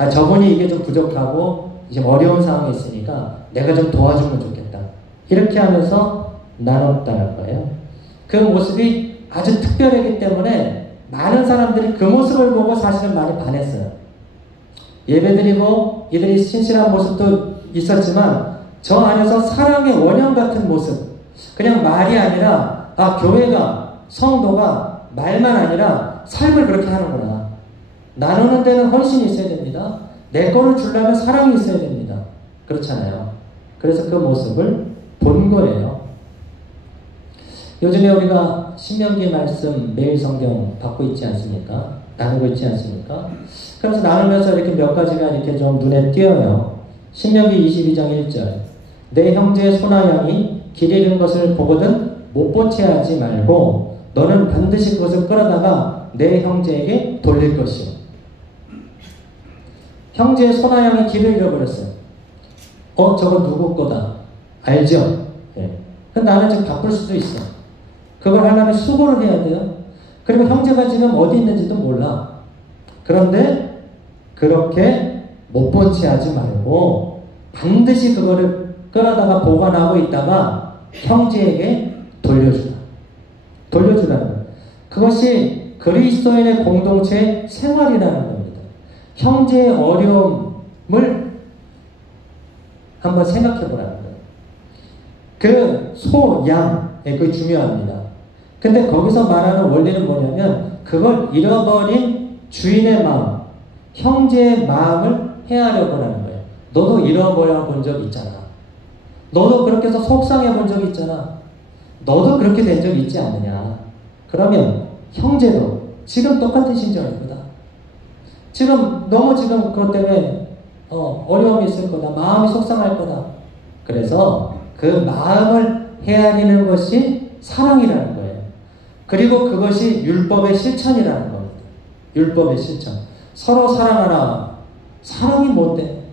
저분이 이게 좀 부족하고 이제 어려운 상황이 있으니까 내가 좀 도와주면 좋겠다. 이렇게 하면서 나눴다는 거예요. 그 모습이 아주 특별하기 때문에 많은 사람들이 그 모습을 보고 사실은 많이 반했어요. 예배드리고 이들이 신실한 모습도 있었지만 저 안에서 사랑의 원형 같은 모습, 그냥 말이 아니라 교회가, 성도가 말만 아니라 삶을 그렇게 하는구나. 나누는 데는 헌신이 있어야 됩니다. 내 거를 주려면 사랑이 있어야 됩니다. 그렇잖아요. 그래서 그 모습을 본 거예요. 요즘에 우리가 신명기 말씀 매일 성경 받고 있지 않습니까? 나누고 있지 않습니까? 그래서 나누면서 이렇게 몇 가지가 이렇게 좀 눈에 띄어요. 신명기 22장 1절. 내 형제의 소나 양이 길 잃은 것을 보거든 못 본 채 하지 말고 너는 반드시 그것을 끌어다가 내 형제에게 돌릴 것이요. 형제의 소나 양이 길을 잃어버렸어요. 저거 누구 거다. 알죠? 네. 근데 나는 지금 바쁠 수도 있어. 그걸 하려면 수고를 해야 돼요. 그리고 형제가 지금 어디 있는지도 몰라. 그런데 그렇게 못 본 채 하지 말고 반드시 그거를 끌어다가 보관하고 있다가 형제에게 돌려주라. 돌려주라는 거예요. 그것이 그리스도인의 공동체의 생활이라는 겁니다. 형제의 어려움을 한번 생각해 보라는 거예요. 그 소, 양, 그게 중요합니다. 근데 거기서 말하는 원리는 뭐냐면 그걸 잃어버린 주인의 마음, 형제의 마음을 헤아려 보라는 거예요. 너도 잃어버려 본 적 있잖아. 너도 그렇게 해서 속상해 본 적 있잖아. 너도 그렇게 된 적 있지 않느냐. 그러면 형제도 지금 똑같은 심정일 거다. 지금 너무 지금 그것 때문에 어려움이 있을 거다. 마음이 속상할 거다. 그래서 그 마음을 헤아리는 것이 사랑이라는 거예요. 그리고 그것이 율법의 실천이라는 겁니다. 율법의 실천. 서로 사랑하라. 사랑이 뭔데?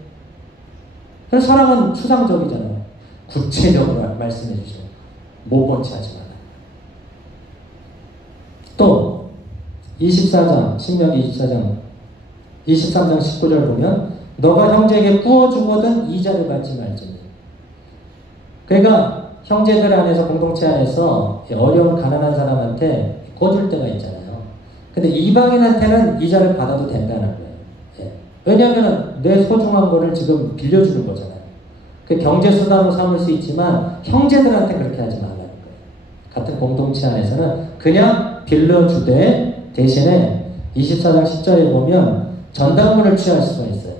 사랑은 추상적이잖아요. 구체적으로 말씀해 주세요. 모범치 하지 마라. 또 24장 신명기 24장 23장 19절 보면 너가 형제에게 구워주거든 이자를 받지 말지니. 그러니까 형제들 안에서 공동체 안에서 어려운 가난한 사람한테 꿔줄 때가 있잖아요. 근데 이방인한테는 이자를 받아도 된다는 거예요. 예. 왜냐하면 내 소중한 거를 지금 빌려주는 거잖아요. 그 경제수단으로 삼을 수 있지만 형제들한테 그렇게 하지 말라는 거예요. 같은 공동체 안에서는 그냥 빌려주되 대신에 24장 10절에 보면 전당물을 취할 수가 있어요.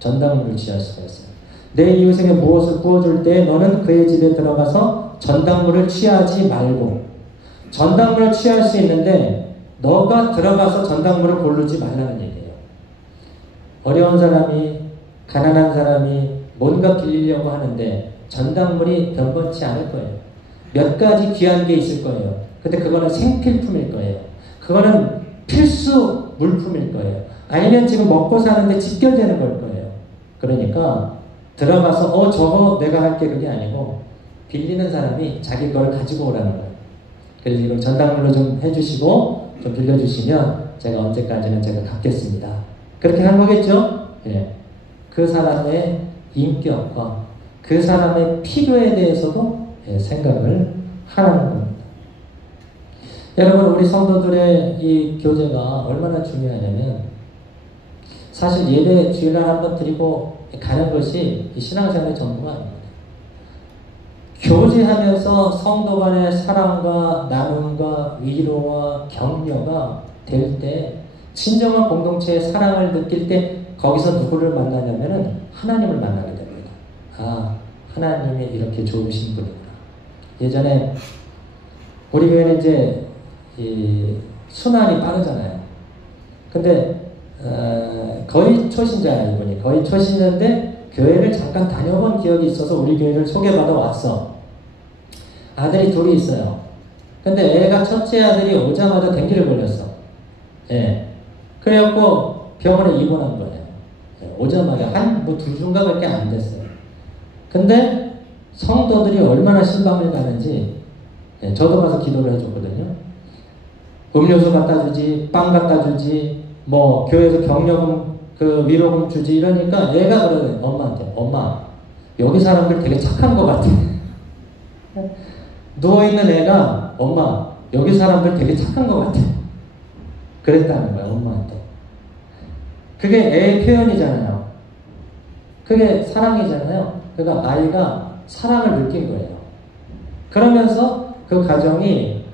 전당물을 취할 수가 있어요. 내 이웃에게 무엇을 구워줄 때 너는 그의 집에 들어가서 전당물을 취하지 말고. 전당물을 취할 수 있는데 너가 들어가서 전당물을 고르지 말라는 얘기예요. 어려운 사람이, 가난한 사람이 뭔가 빌리려고 하는데 전당물이 변변치 않을 거예요. 몇 가지 귀한 게 있을 거예요. 근데 그거는 생필품일 거예요. 그거는 필수 물품일 거예요. 아니면 지금 먹고 사는데 직결되는 걸 거예요. 그러니까 들어가서 저거 내가 할게 그게 아니고 빌리는 사람이 자기 거를 가지고 오라는 거예요. 그래서 이걸 전당물로 좀 해주시고 좀 빌려주시면 제가 언제까지는 제가 갚겠습니다. 그렇게 한 거겠죠? 예. 그 사람의 인격과 그 사람의 필요에 대해서도 생각을 하라는 겁니다. 여러분, 우리 성도들의 이 교제가 얼마나 중요하냐면 사실 예배 주일날 한번 드리고 가는 것이 신앙생활의 전부가 아닙니다. 교제하면서 성도 간의 사랑과 나눔과 위로와 격려가 될 때 진정한 공동체의 사랑을 느낄 때 거기서 누구를 만나냐면은 하나님을 만나게 됩니다. 아, 하나님이 이렇게 좋으신 분이구나. 예전에 우리 교회는 이제 이 순환이 빠르잖아요. 근데 거의 초신자야, 이분이. 거의 초신자인데 교회를 잠깐 다녀본 기억이 있어서 우리 교회를 소개받아 왔어. 아들이 둘이 있어요. 근데 애가 첫째 아들이 오자마자 댕기를 걸렸어. 예. 그래갖고 병원에 입원한 거예요. 예. 오자마자 두 주인가밖에 안 됐어요. 근데 성도들이 얼마나 실망을 가는지 저도 가서 기도를 해줬거든요. 음료수 갖다 주지, 빵 갖다 주지, 뭐 교회에서 격려금 위로금 주지. 이러니까 얘가 그러네, 엄마한테. 엄마, 여기 사람들 되게 착한 것 같아. 누워있는 애가 엄마, 여기 사람들 되게 착한 것 같아. 그랬다는 거야, 엄마한테. 그게 애의 표현이잖아요. 그게 사랑이잖아요. 그러니까 아이가 사랑을 느낀 거예요. 그러면서 그 가정이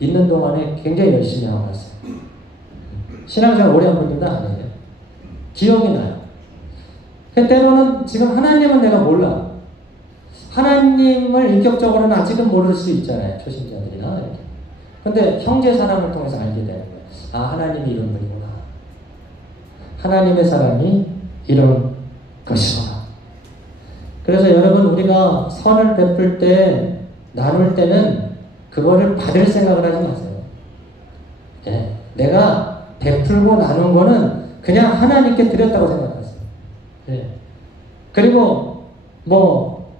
있는 동안에 굉장히 열심히 하고 갔어요. 신앙생활 오래 한 분들도 아니에요. 기억이 나요. 때로는 지금 하나님은 내가 몰라. 하나님을 인격적으로는 아직은 모를 수 있잖아요. 초신자들이나 이렇게. 근데 형제 사랑을 통해서 알게 되는 거예요. 아, 하나님이 이런 분이구나. 하나님의 사랑이 이런 것이구나. 그래서 여러분, 우리가 선을 베풀 때, 나눌 때는 그거를 받을 생각을 하지 마세요. 예. 내가 베풀고 나눈 거는 그냥 하나님께 드렸다고 생각하세요. 예. 그리고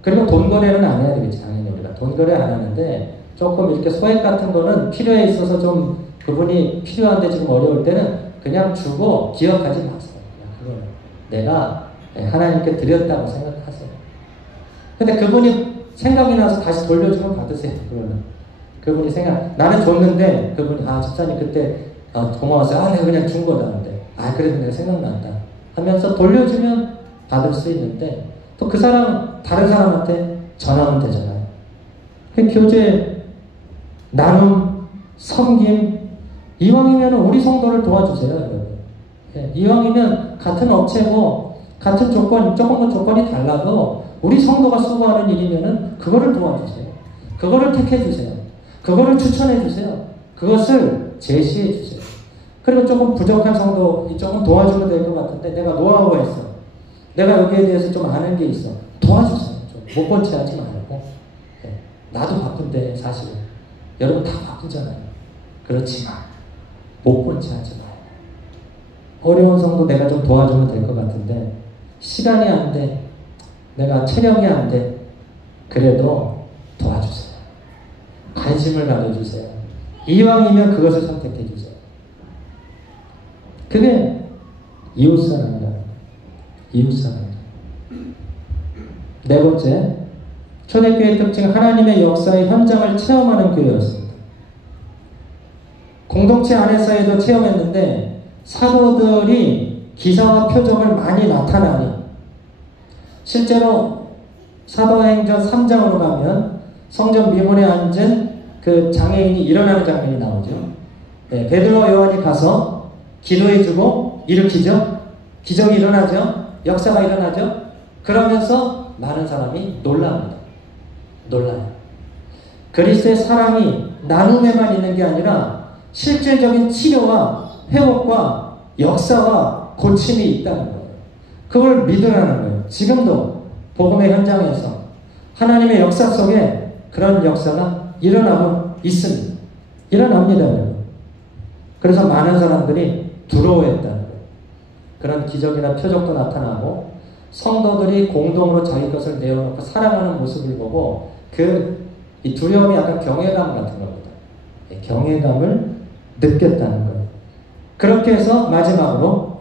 돈 거래는 안 해야 되겠지. 당연히 우리가 돈 거래 안 하는데 조금 이렇게 소액 같은 거는 필요에 있어서 좀 그분이 필요한데 지금 어려울 때는 그냥 주고 기억하지 마세요. 그거는 내가 하나님께 드렸다고 생각하세요. 근데 그분이 생각이 나서 다시 돌려주면 받으세요. 그거는 그분이 나는 줬는데 그분이 집사님 그때 고마웠어요. 내가 그냥 준 거다. 근데 그래도 내가 생각난다 하면서 돌려주면 받을 수 있는데 또 그 사람 다른 사람한테 전하면 되잖아요. 교제, 나눔, 섬김, 이왕이면 우리 성도를 도와주세요, 여러분. 예, 이왕이면 같은 업체고 같은 조건, 조금 조건이 달라도 우리 성도가 수고하는 일이면은 그거를 도와주세요. 그거를 택해주세요. 그거를 추천해주세요. 그것을 제시해주세요. 그리고 조금 부족한 성도, 조금 도와주면 될 것 같은데 내가 노하우가 있어. 내가 여기에 대해서 좀 아는 게 있어. 도와주세요. 못 본 채 하지 말고. 예, 나도 바쁜데 사실은. 여러분 다 바쁘잖아요. 그렇지만 못 본 채 하지 말고. 어려운 성도 내가 좀 도와주면 될 것 같은데 시간이 안 돼. 내가 체력이 안 돼. 그래도 도와주세요. 관심을 가져주세요. 이왕이면 그것을 선택해 주세요. 그게 이웃사랑이다. 이웃사랑. 네 번째, 초대교회의 특징은 하나님의 역사의 현장을 체험하는 교회였습니다. 공동체 안에서에도 체험했는데 사도들이 기사와 표적을 많이 나타나니 실제로 사도행전 3장으로 가면 성전 미문에 앉은 그 장애인이 일어나는 장면이 나오죠. 네, 베드로와 요한이 가서 기도해주고 일으키죠. 기적이 일어나죠. 역사가 일어나죠. 그러면서 많은 사람이 놀랍니다. 놀라요. 그리스도의 사랑이 나눔에만 있는 게 아니라 실질적인 치료와 회복과 역사와 고침이 있다는 거예요. 그걸 믿으라는 거예요. 지금도 복음의 현장에서 하나님의 역사 속에 그런 역사가 일어나고 있습니다. 일어납니다. 그래서 많은 사람들이 두려워했다는 거예요. 그런 기적이나 표적도 나타나고 성도들이 공동으로 자기 것을 내어놓고 사랑하는 모습을 보고 이 두려움이 약간 경외감 같은 겁니다. 경외감을 느꼈다는 거예요. 그렇게 해서 마지막으로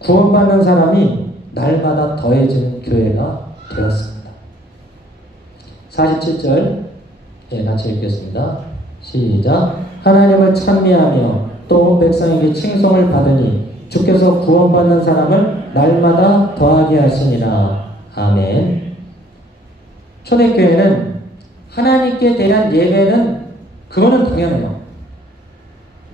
구원받는 사람이 날마다 더해지는 교회가 되었습니다. 47절 같이 읽겠습니다. 시작. 하나님을 찬미하며 또 백성에게 칭송을 받으니 주께서 구원받는 사람을 날마다 더하게 하시니라. 아멘. 초대교회는 하나님께 대한 예배는 그거는 당연해요.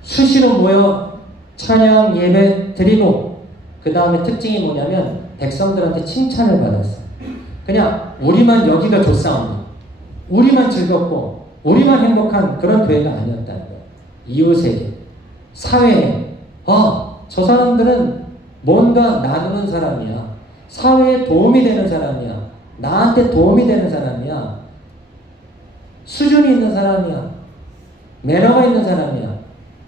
수시로 모여 찬양 예배 드리고 그 다음에 특징이 뭐냐면 백성들한테 칭찬을 받았어요. 그냥 우리만 여기가 좋사옵니다. 우리만 즐겁고 우리만 행복한 그런 교회가 아니었다는 거예요. 이웃에게, 사회에 저 사람들은 뭔가 나누는 사람이야. 사회에 도움이 되는 사람이야. 나한테 도움이 되는 사람이야. 수준이 있는 사람이야. 매너가 있는 사람이야.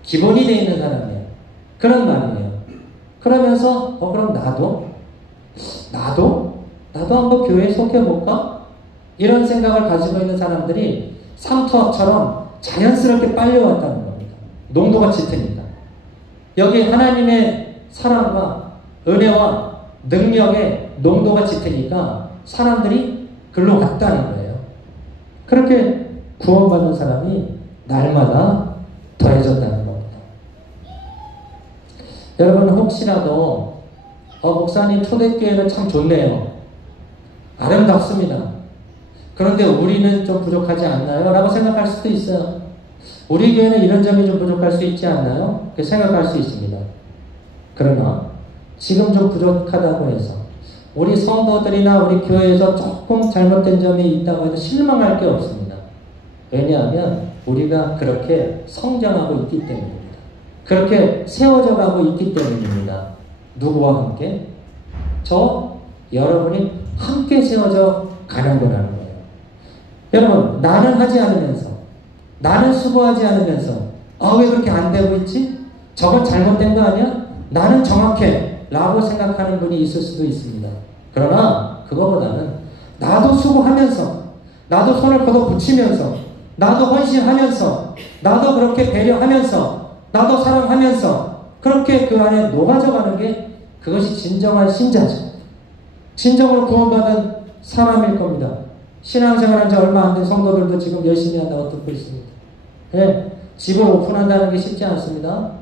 기본이 되어 있는 사람이야. 그런 말이에요. 그러면서 그럼 나도 한번 교회에 속해볼까? 이런 생각을 가지고 있는 사람들이 삼투압처럼 자연스럽게 빨려왔다는 겁니다. 농도가 짙으니까. 여기 하나님의 사랑과 은혜와 능력의 농도가 짙으니까 사람들이 글로 갔다는 거예요. 그렇게 구원받는 사람이 날마다 더해졌다는 겁니다. 여러분 혹시라도 목사님 초대교회는 참 좋네요. 아름답습니다. 그런데 우리는 좀 부족하지 않나요? 라고 생각할 수도 있어요. 우리 교회는 이런 점이 좀 부족할 수 있지 않나요? 그렇게 생각할 수 있습니다. 그러나 지금 좀 부족하다고 해서 우리 성도들이나 우리 교회에서 조금 잘못된 점이 있다고 해도 실망할 게 없습니다. 왜냐하면 우리가 그렇게 성장하고 있기 때문입니다. 그렇게 세워져 가고 있기 때문입니다. 누구와 함께? 여러분이 함께 세워져 가는 거라는 거예요. 여러분, 나는 하지 않으면서, 나는 수고하지 않으면서, 왜 그렇게 안 되고 있지? 저건 잘못된 거 아니야? 나는 정확해. 라고 생각하는 분이 있을 수도 있습니다. 그러나 그거보다는 나도 수고하면서, 나도 손을 걷어붙이면서, 나도 헌신하면서, 나도 그렇게 배려하면서, 나도 사랑하면서 그렇게 그 안에 녹아져가는 게 그것이 진정한 신자죠. 진정으로 구원받은 사람일 겁니다. 신앙생활한 지 얼마 안 된 성도들도 지금 열심히 한다고 듣고 있습니다. 네, 집을 오픈한다는 게 쉽지 않습니다.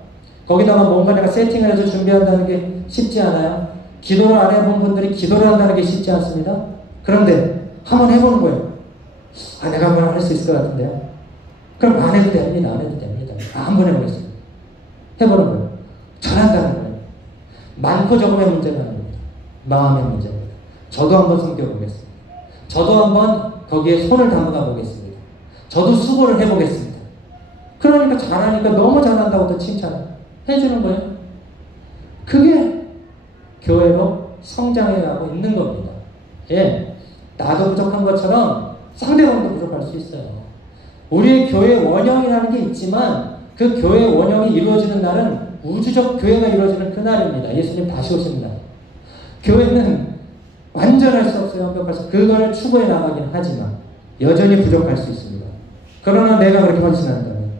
거기다가 뭔가 내가 세팅을 해서 준비한다는 게 쉽지 않아요. 기도를 안 해본 분들이 기도를 한다는 게 쉽지 않습니다. 그런데 한번 해보는 거예요. 내가 한번 할 수 있을 것 같은데요. 그럼 안 해도 됩니다. 안 해도 됩니다. 한번 해보겠습니다. 해보는 거예요. 잘한다는 거예요. 많고 적음의 문제가 아닙니다. 마음의 문제입니다. 저도 한번 섬겨보겠습니다. 저도 한번 거기에 손을 담가 보겠습니다. 저도 수고를 해보겠습니다. 그러니까 잘하니까 너무 잘한다고 또 칭찬해주는 거예요. 그게 교회로 성장해가고 있는 겁니다. 예, 나도 부족한 것처럼 상대방도 부족할 수 있어요. 우리의 교회 원형이라는 게 있지만 그 교회 원형이 이루어지는 날은 우주적 교회가 이루어지는 그날입니다. 예수님 다시 오시는 날. 교회는 완전할 수 없어요. 완벽할 수 없어요. 그걸 추구해 나가긴 하지만 여전히 부족할 수 있습니다. 그러나 내가 그렇게 헌신한다면,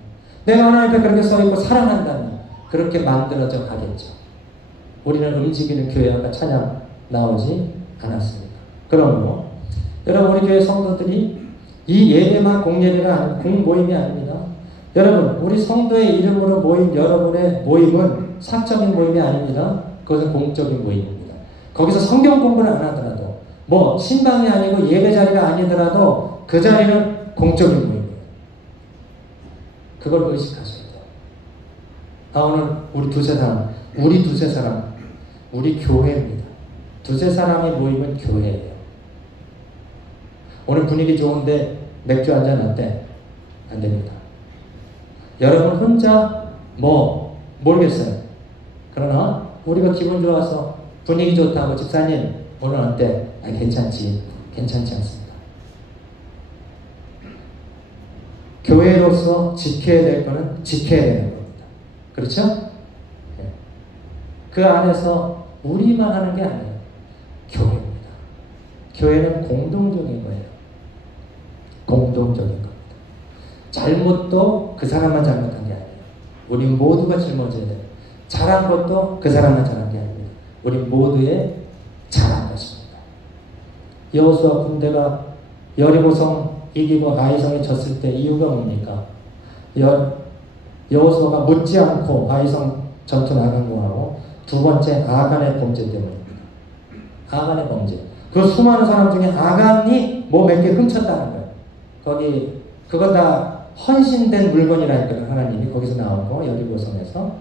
내가 하나님 앞에 그렇게 서있고 사랑한다면 그렇게 만들어져 가겠죠. 우리는 움직이는 교회가 찬양 나오지 않았습니다. 그러므로 여러분, 우리 교회 성도들이 이 예배만 공예배가 공모임이 아닙니다. 여러분, 우리 성도의 이름으로 모인 여러분의 모임은 사적인 모임이 아닙니다. 그것은 공적인 모임입니다. 거기서 성경 공부를 안 하더라도, 뭐 신방이 아니고 예배 자리가 아니더라도 그 자리는 공적인 모임이에요. 그걸 의식하셔야 돼요. 오늘 우리 두세 사람, 우리 교회입니다. 두세 사람이 모이면 교회예요. 오늘 분위기 좋은데 맥주 한잔 어때? 안 됩니다. 여러분 혼자 모르겠어요. 그러나 우리가 기분 좋아서 분위기 좋다고 집사님 오늘 어때? 괜찮지 않습니다. 교회로서 지켜야 될 거는 지켜야 되는 겁니다. 그렇죠? 네. 그 안에서 우리만 하는 게 아니에요. 교회입니다. 교회는 공동적인 거예요. 공동적인 겁니다. 잘못도 그 사람만 잘못한 게 아니에요. 우리 모두가 짊어져야 돼요. 잘한 것도 그 사람만 잘한 게 아닙니다. 우리 모두의 잘한 것입니다. 여호수아 군대가 여리고성 이기고 아이성에 졌을 때 이유가 뭡니까? 여호수아가 묻지 않고 아이성 전투 나간 거하고 두 번째 아간의 범죄 때문입니다. 아간의 범죄. 그 수많은 사람 중에 아간이 뭐 몇 개 훔쳤다는 거예요. 거기 그건 다 헌신된 물건이라 했거든. 하나님이 거기서 나오고 여리고성에서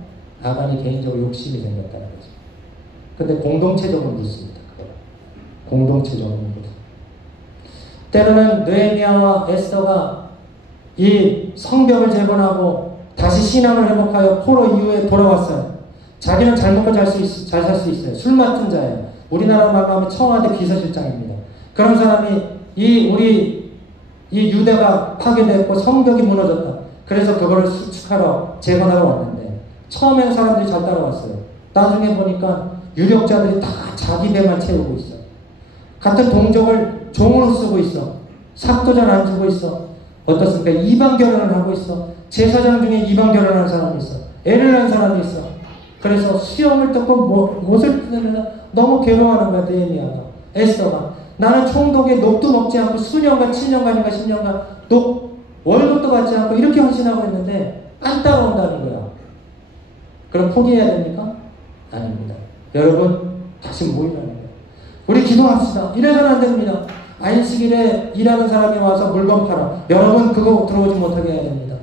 아간이 개인적으로 욕심이 생겼다는 거죠. 근데 공동체적으로 묻습니다. 그거 공동체적으로 묻습니다. 때로는 느헤미야와 에스더가 이 성벽을 재건하고 다시 신앙을 회복하여 포로 이후에 돌아왔어요. 자기는 잘 먹고 잘 살 수 있어요. 술 맡은 자예요. 우리나라 말로 하면 청와대 비서실장입니다. 그런 사람이 이 유대가 파괴됐고 성벽이 무너졌다. 그래서 그거를 수축하러 재건하러 왔는데 처음에는 사람들이 잘 따라왔어요. 나중에 보니까 유력자들이 다 자기 배만 채우고 있어. 같은 동족을 종으로 쓰고 있어. 삭도 잘 안 주고 있어. 어떻습니까? 이방 결혼을 하고 있어. 제사장 중에 이방 결혼하는 사람이 있어. 애를 낳은 사람이 있어. 그래서 수염을 뜯고 못을 뜯으면서 너무 괴로워하는 거야. 느헤미야가, 에스더가. 나는 총독의 녹도 먹지 않고 수년간 7년간인가 10년간 월급도 받지 않고 이렇게 헌신하고 있는데 안 따라온다는 거야. 그럼 포기해야 됩니까? 아닙니다. 여러분 다시 모이라는 거예요. 우리 기도합시다. 이래서는 안 됩니다. 안식일에 일하는 사람이 와서 물건 팔아. 여러분 그거 들어오지 못하게 해야 됩니다.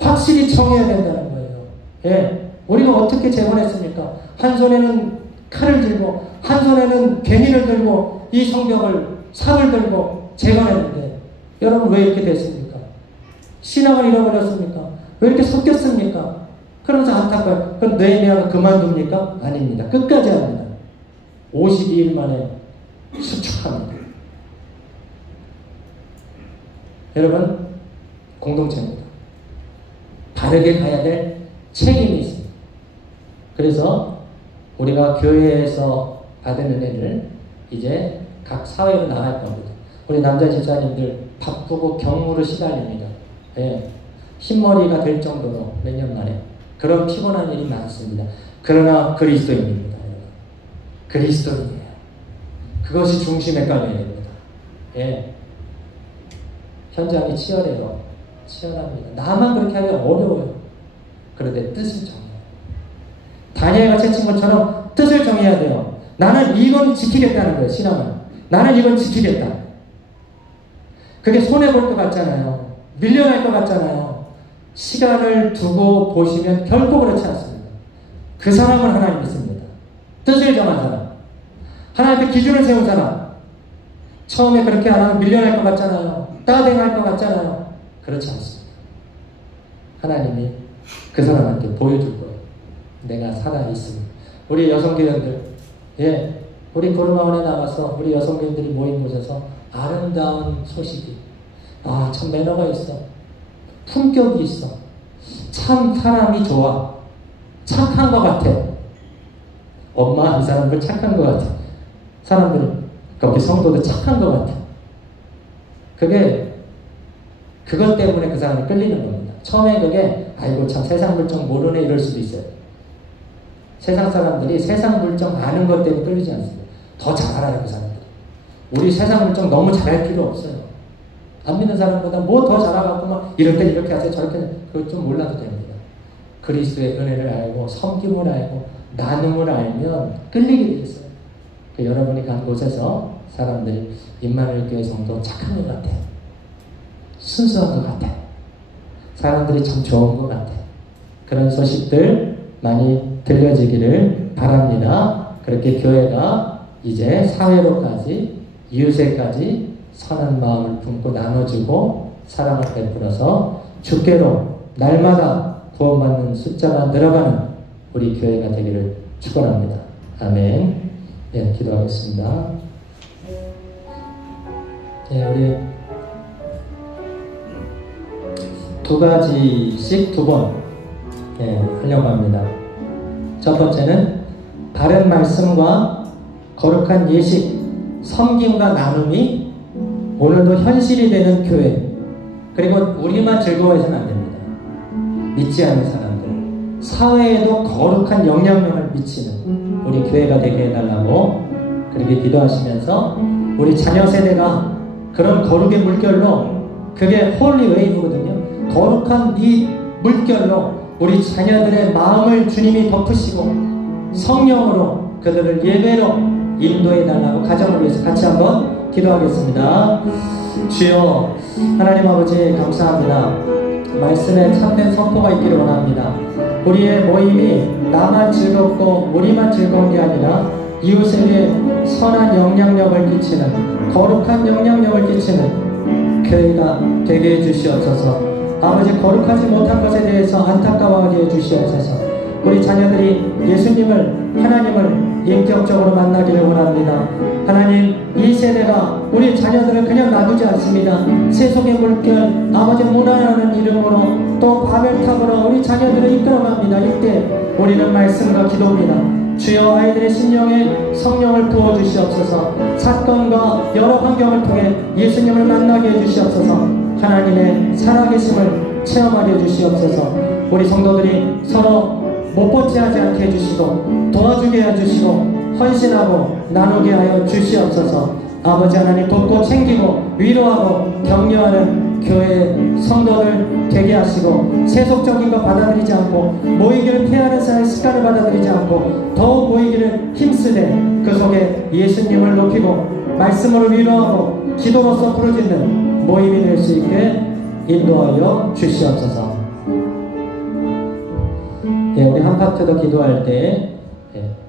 확실히 정해야 된다는 거예요. 예, 우리가 어떻게 재건했습니까? 한 손에는 칼을 들고 한 손에는 괭이를 들고 이 성벽을 삽을 들고 재건했는데 여러분 왜 이렇게 됐습니까? 신앙을 잃어버렸습니까? 왜 이렇게 섞였습니까? 그러면서 안타까워요. 그럼 느헤미야가 그만둡니까? 아닙니다. 끝까지 합니다. 52일 만에 수축합니다. 여러분 공동체입니다. 바르게 가야 될 책임이 있습니다. 그래서 우리가 교회에서 받은 은혜를 이제 각 사회로 나갈 겁니다. 우리 남자 집사님들 바쁘고 경무로 시달립니다. 예, 흰머리가 될 정도로 몇 년 만에 그런 피곤한 일이 많습니다. 그러나 그리스도인입니다. 그리스도인이에요. 그것이 중심에 깔려야 됩니다. 예, 현장이 치열해요. 치열합니다. 나만 그렇게 하기 어려워요. 그런데 뜻을 정해요. 다니엘과 채친 것처럼 뜻을 정해야 돼요. 나는 이건 지키겠다는 거예요. 신앙은. 나는 이건 지키겠다. 그게 손해볼 것 같잖아요. 밀려날 것 같잖아요. 시간을 두고 보시면 결코 그렇지 않습니다. 그 사람은 하나님 믿습니다. 뜻을 정한 사람, 하나님의 기준을 세운 사람. 처음에 그렇게 안 하면 밀려날 것 같잖아요. 따댕할 것 같잖아요. 그렇지 않습니다. 하나님이 그 사람한테 보여줄 거예요. 내가 살아있습니다. 우리 여성교회들, 우리 고르마원에 나가서 우리 여성교회들이 모인 곳에서 아름다운 소식이, 참 매너가 있어, 품격이 있어, 참 사람이 좋아, 착한 것 같아. 엄마, 이 사람들 착한 것 같아. 사람들, 거기 성도들 착한 것 같아. 그것 때문에 그 사람이 끌리는 겁니다. 처음에 그게, 아이고 참 세상 물정 모르네 이럴 수도 있어요. 세상 사람들이 세상 물정 아는 것 때문에 끌리지 않습니다. 더 잘 알아요, 그 사람들. 우리 세상 물정 너무 잘할 필요 없어요. 안 믿는 사람보다 뭐 더 잘하고 막 이럴 때 이렇게 하세요, 저렇게 그거 좀 몰라도 됩니다. 그리스도의 은혜를 알고 섬김을 알고 나눔을 알면 끌리게 돼 있어요. 여러분이 간 곳에서 사람들이 임마누엘 교회 성도 착한 것 같아, 순수한 것 같아, 사람들이 참 좋은 것 같아. 그런 소식들 많이 들려지기를 바랍니다. 그렇게 교회가 이제 사회로까지, 이웃에까지 선한 마음을 품고 나눠주고 사랑을 베풀어서 주께로 날마다 구원받는 숫자가 늘어가는 우리 교회가 되기를 축원합니다. 아멘. 기도하겠습니다. 우리 두 가지씩 두 번 하려고 합니다. 첫 번째는 바른 말씀과 거룩한 예식, 섬김과 나눔이 오늘도 현실이 되는 교회. 그리고 우리만 즐거워해서는 안 됩니다. 믿지 않는 사람들, 사회에도 거룩한 영향력을 미치는 우리 교회가 되게 해달라고 그렇게 기도하시면서 우리 자녀 세대가 그런 거룩의 물결로, 그게 홀리 웨이브거든요. 거룩한 이 물결로 우리 자녀들의 마음을 주님이 덮으시고 성령으로 그들을 예배로 인도해달라고 가정을 위해서 같이 한번 기도하겠습니다. 주여 하나님 아버지 감사합니다. 말씀에 참된 선포가 있기를 원합니다. 우리의 모임이 나만 즐겁고 우리만 즐거운 게 아니라 이웃에게 선한 영향력을 끼치는, 거룩한 영향력을 끼치는 교회가 되게 해주시옵소서. 아버지, 거룩하지 못한 것에 대해서 안타까워하게 해주시옵소서. 우리 자녀들이 예수님을, 하나님을 인격적으로 만나기를 원합니다. 하나님, 이 세대가 우리 자녀들을 그냥 놔두지 않습니다. 세속의 물결, 아버지 문화라는 이름으로 또 바벨탑으로 우리 자녀들을 이끌어갑니다. 이때 우리는 말씀과 기도입니다. 주여 아이들의 심령에 성령을 부어주시옵소서. 사건과 여러 환경을 통해 예수님을 만나게 해주시옵소서. 하나님의 살아계심을 체험하게 해주시옵소서. 우리 성도들이 서로 못버티하지 않게 해주시고 도와주게 해주시고 헌신하고 나누게 하여 주시옵소서. 아버지 하나님, 돕고 챙기고 위로하고 격려하는 교회 성도들 되게 하시고 세속적인 거 받아들이지 않고 모이기를 피하는 사람의 습관을 받아들이지 않고 더욱 모이기를 힘쓰되 그 속에 예수님을 높이고 말씀으로 위로하고 기도로서 부르짖는 모임이 될 수 있게 인도하여 주시옵소서. 우리 한 파트 더 기도할 때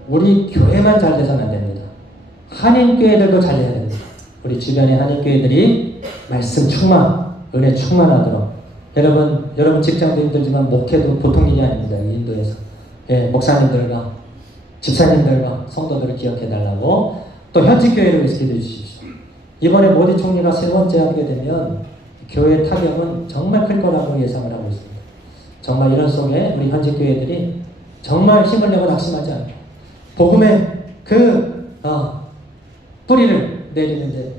우리 교회만 잘 돼서는 안 됩니다. 한인교회들도 잘 돼야 됩니다. 우리 주변의 한인교회들이 말씀 충만, 은혜 충만하도록. 여러분 직장도 힘들지만 목회도 보통 일이 아닙니다. 인도에서 목사님들과 집사님들과 성도들을 기억해달라고 또 현지교회를 위해서 기도해 주십시오. 이번에 모디 총리가 세 번째 하게 되면 교회 타격은 정말 클 거라고 예상을 하고 있습니다. 정말 이런 속에 우리 현지교회들이 정말 힘을 내고 낙심하지 않고 복음의 뿌리를 내리는데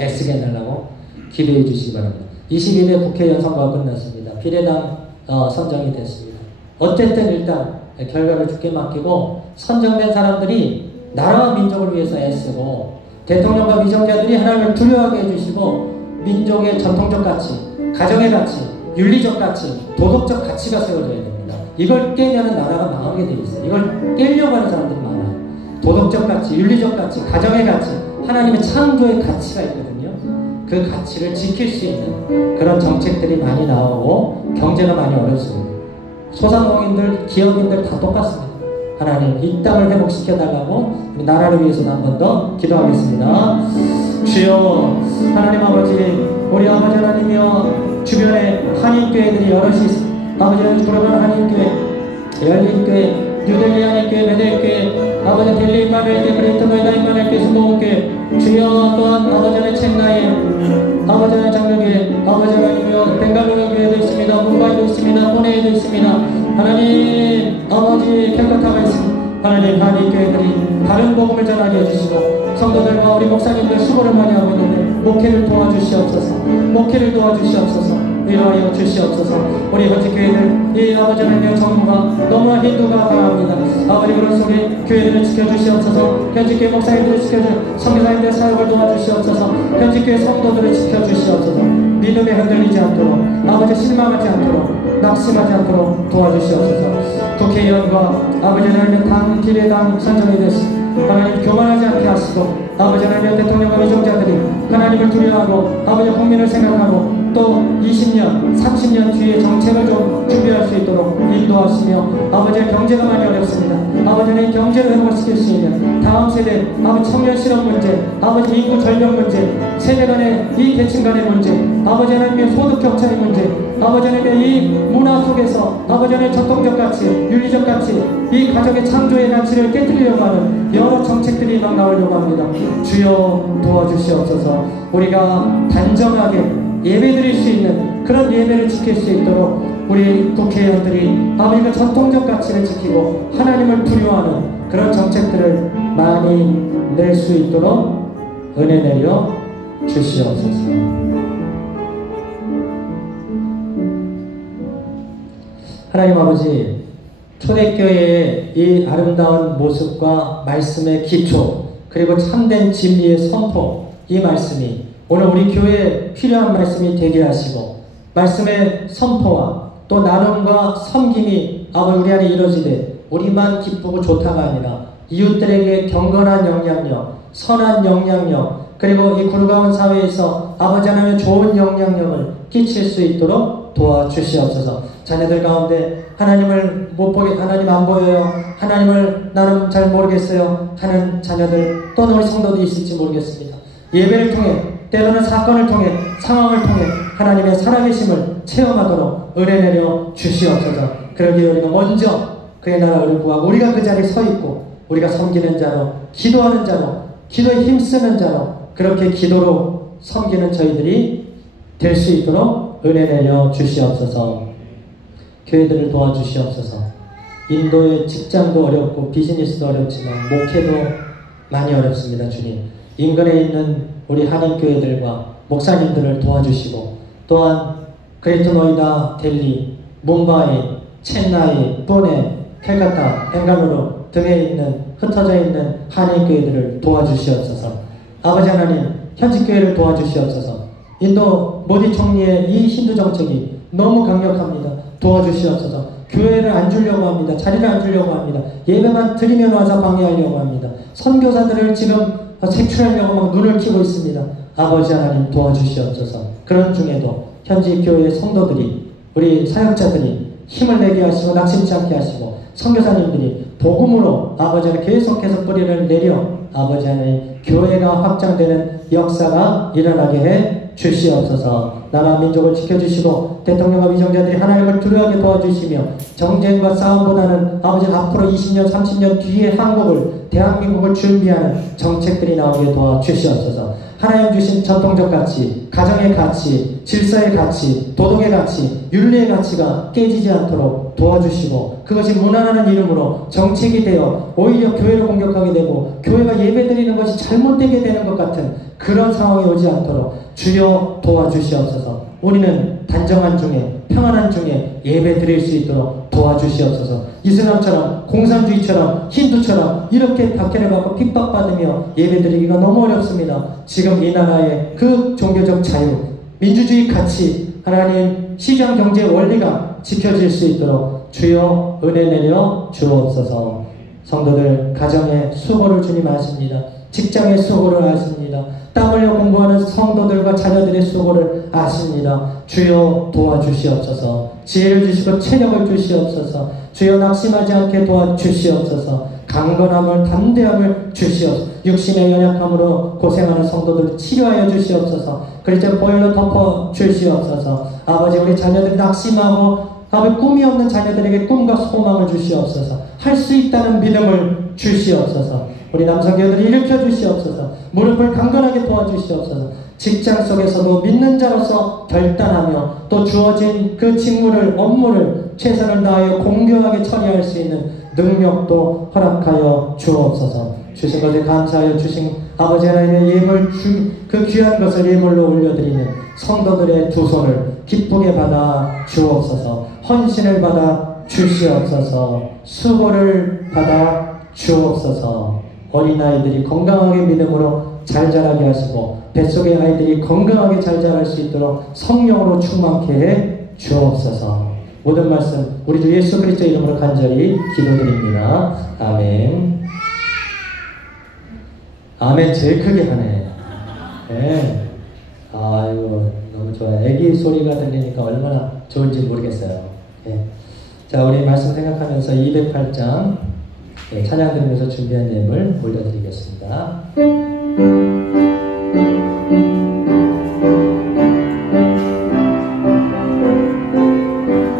애쓰게 해달라고 기도해 주시기 바랍니다. 22대 국회 연선거가 끝났습니다. 비례당 선정이 됐습니다. 어쨌든 일단 결과를 주께 맡기고 선정된 사람들이 나라와 민족을 위해서 애쓰고 대통령과 위정자들이 하나님을 두려워하게 해주시고 민족의 전통적 가치, 가정의 가치, 윤리적 가치, 도덕적 가치가 세워져야 됩니다. 이걸 깨면 나라가 망하게 되어 있어요. 이걸 깨려고 하는 사람들이 많아요. 도덕적 가치, 윤리적 가치, 가정의 가치, 하나님의 창조의 가치가 있거든요. 그 가치를 지킬 수 있는 그런 정책들이 많이 나오고 경제가 많이 어렵습니다. 소상공인들, 기업인들 다 똑같습니다. 하나님 이 땅을 회복시켜달라고 나라를 위해서도 한 번 더 기도하겠습니다. 주여 하나님 아버지, 우리 아버지 하나님이여, 주변에 한인교회들이 여럿이 있습니다. 아버지 하나님, 부르는 한인교회, 열린교회, 뉴델리 한인교회, 베델교회, 아버지 델리 임마누엘교회, 그레이터노이다 임마누엘교회, 수목원교회, 주여 또한 아버지 하나님 첸나이, 아버지 하나님 장로교회, 아버지 하나님이여 벵갈루루 교회도 있습니다. 문바이도 있습니다. 포네에도 있습니다. 하나님 아버지 캘커타가 있습니다. 하나님 한인교회들이 다른 복음을 전하게 해주시고 성도들과 우리 목사님들 수고를 많이 하고 있는데 목회를 도와주시옵소서. 목회를 도와주시옵소서. 위로하여 주시옵소서. 우리 현지 교회들, 이 아버지 하나님의 정부가 너무나 힌두가 강합니다. 아버지 그런 속에 교회들을 지켜주시옵소서. 현지 교회 목사님들을 지켜주시옵소서. 선교사님들의 사역을 도와주시옵소서. 현지 교회 성도들을 지켜주시옵소서. 믿음에 흔들리지 않도록, 아버지 실망하지 않도록, 낙심하지 않도록 도와주시옵소서. 국회의원과 아버지 하나님의 당 비례당 선정이 됐습니다. 하나님 교만하지 않게 하시고, 아버지 하나님의 대통령과 위정자들이 하나님을 두려워하고 아버지 국민을 생각하고 또 20년, 30년 뒤에 정책을 좀 준비할 수 있도록 인도하시며, 아버지의 경제가 많이 어렵습니다. 아버지는 경제를 회복시킬 수 있는 다음 세대, 아버지 청년 실업 문제, 아버지 인구 절벽 문제, 세대 간의 이 계층 간의 문제, 아버지 하나님의 소득 격차의 문제, 아버지 하나님의 이 문화 속에서 아버지 하나님의 전통적 가치, 윤리적 가치, 이 가족의 창조의 가치를 깨뜨리려고 하는 여러 정책들이 막 나오려고 합니다. 주여 도와주시옵소서. 우리가 단정하게 예배드릴 수 있는 그런 예배를 지킬 수 있도록 우리 국회의원들이 아버지가 전통적 가치를 지키고 하나님을 두려워하는 그런 정책들을 많이 낼 수 있도록 은혜 내려 주시옵소서. 하나님 아버지, 초대교회의 이 아름다운 모습과 말씀의 기초, 그리고 참된 진리의 선포, 이 말씀이 오늘 우리 교회에 필요한 말씀이 되게 하시고, 말씀의 선포와 또 나눔과 섬김이 아버지 우리 안에 이루어지되 우리만 기쁘고 좋다가 아니라 이웃들에게 경건한 영향력, 선한 영향력, 그리고 이 구르가운 사회에서 아버지 하나님의 좋은 영향력을 끼칠 수 있도록 도와주시옵소서. 자녀들 가운데 하나님을 못 보게, 하나님 안 보여요, 하나님을 나는 잘 모르겠어요 하는 자녀들, 또는 우리 성도도 있을지 모르겠습니다. 예배를 통해, 때로는 사건을 통해, 상황을 통해 하나님의 살아계심을 체험하도록 은혜 내려 주시옵소서. 그러기에 우리가 먼저 그의 나라를 구하고 우리가 그 자리에 서 있고 우리가 섬기는 자로, 기도하는 자로, 기도에 힘쓰는 자로, 그렇게 기도로 섬기는 저희들이 될 수 있도록 은혜 내려 주시옵소서. 교회들을 도와주시옵소서. 인도의 직장도 어렵고 비즈니스도 어렵지만 목회도 많이 어렵습니다. 주님, 인근에 있는 우리 한인교회들과 목사님들을 도와주시고, 또한 그레이터 노이다, 델리, 뭄바이, 첸나이, 푸네, 캘카타, 벵갈루루 등에 있는 흩어져 있는 한인교회들을 도와주시옵소서. 아버지 하나님, 현지교회를 도와주시옵소서. 인도 모디 총리의 이 힌두 정책이 너무 강력합니다. 도와주시옵소서. 교회를 안 주려고 합니다. 자리를 안 주려고 합니다. 예배만 드리면 와서 방해하려고 합니다. 선교사들을 지금 색출하려고 막 눈을 켜고 있습니다. 아버지 하나님 도와주시옵소서. 그런 중에도 현지 교회의 성도들이, 우리 사역자들이 힘을 내게 하시고 낙심치 않게 하시고, 선교사님들이 복음으로 아버지 하나님 계속해서 뿌리를 내려 아버지 하나님 교회가 확장되는 역사가 일어나게 해 주시옵소서. 나라 민족을 지켜주시고 대통령과 위정자들이 하나님을 두려워하게 도와주시며, 정쟁과 싸움보다는 아버지 앞으로 20년 30년 뒤에 한국을, 대한민국을 준비하는 정책들이 나오게 도와주시옵소서. 하나님 주신 전통적 가치, 가정의 가치, 질서의 가치, 도덕의 가치, 윤리의 가치가 깨지지 않도록 도와주시고, 그것이 무난하는 이름으로 정책이 되어 오히려 교회를 공격하게 되고 교회가 예배드리는 것이 잘못되게 되는 것 같은 그런 상황이 오지 않도록 주여 도와주시옵소서. 우리는 단정한 중에, 평안한 중에 예배 드릴 수 있도록 도와주시옵소서. 이슬람처럼, 공산주의처럼, 힌두처럼 이렇게 박해를 받고 핍박받으며 예배 드리기가 너무 어렵습니다. 지금 이 나라의 그 종교적 자유, 민주주의 가치, 하나님 시장 경제 원리가 지켜질 수 있도록 주여 은혜 내려 주옵소서. 성도들 가정의 수고를 주님 아십니다. 직장의 수고를 아십니다. 땀 흘려 공부하는 성도들과 자녀들의 수고를 아십니다. 주여 도와주시옵소서. 지혜를 주시고 체력을 주시옵소서. 주여 낙심하지 않게 도와주시옵소서. 강건함을 담대함을 주시옵소서. 육신의 연약함으로 고생하는 성도들을 치료하여 주시옵소서. 그리스도의 보혈로 덮어 주시옵소서. 아버지, 우리 자녀들이 낙심하고 아버지 꿈이 없는 자녀들에게 꿈과 소망을 주시옵소서. 할 수 있다는 믿음을 주시옵소서. 우리 남성교회들을 일으켜 주시옵소서. 무릎을 강건하게 도와주시옵소서. 직장 속에서도 믿는 자로서 결단하며 또 주어진 그 직무를, 업무를 최선을 다하여 공평하게 처리할 수 있는 능력도 허락하여 주옵소서. 주신 것에 감사하여 주신 아버지 하나님의 예물, 그 귀한 것을 예물로 올려드리는 성도들의 두 손을 기쁘게 받아 주옵소서. 헌신을 받아 주시옵소서. 수고를 받아 주옵소서. 어린아이들이 건강하게 믿음으로 잘 자라게 하시고 뱃속의 아이들이 건강하게 잘 자랄 수 있도록 성령으로 충만케 해 주옵소서. 모든 말씀 우리 주 예수 그리스도 이름으로 간절히 기도드립니다. 아멘. 아멘. 제일 크게 하네. 네. 아이고 너무 좋아요. 애기 소리가 들리니까 얼마나 좋은지 모르겠어요. 네. 자, 우리 말씀 생각하면서 208장 찬양 드리면서 준비한 예물 올려드리겠습니다.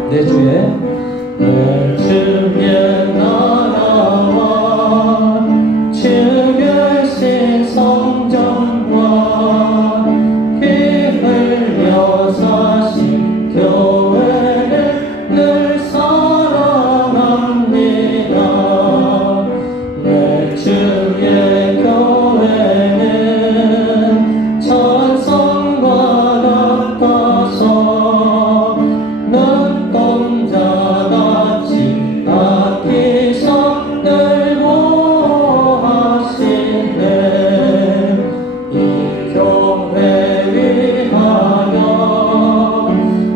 내 주의 나라와 주 결신 성전과 피 흘려 사신 교회를 늘 사랑합니다. 내 주의 교회는 천성과 같아서 눈동자같이 아끼셔 늘 보호하시네. 이 교회 위하여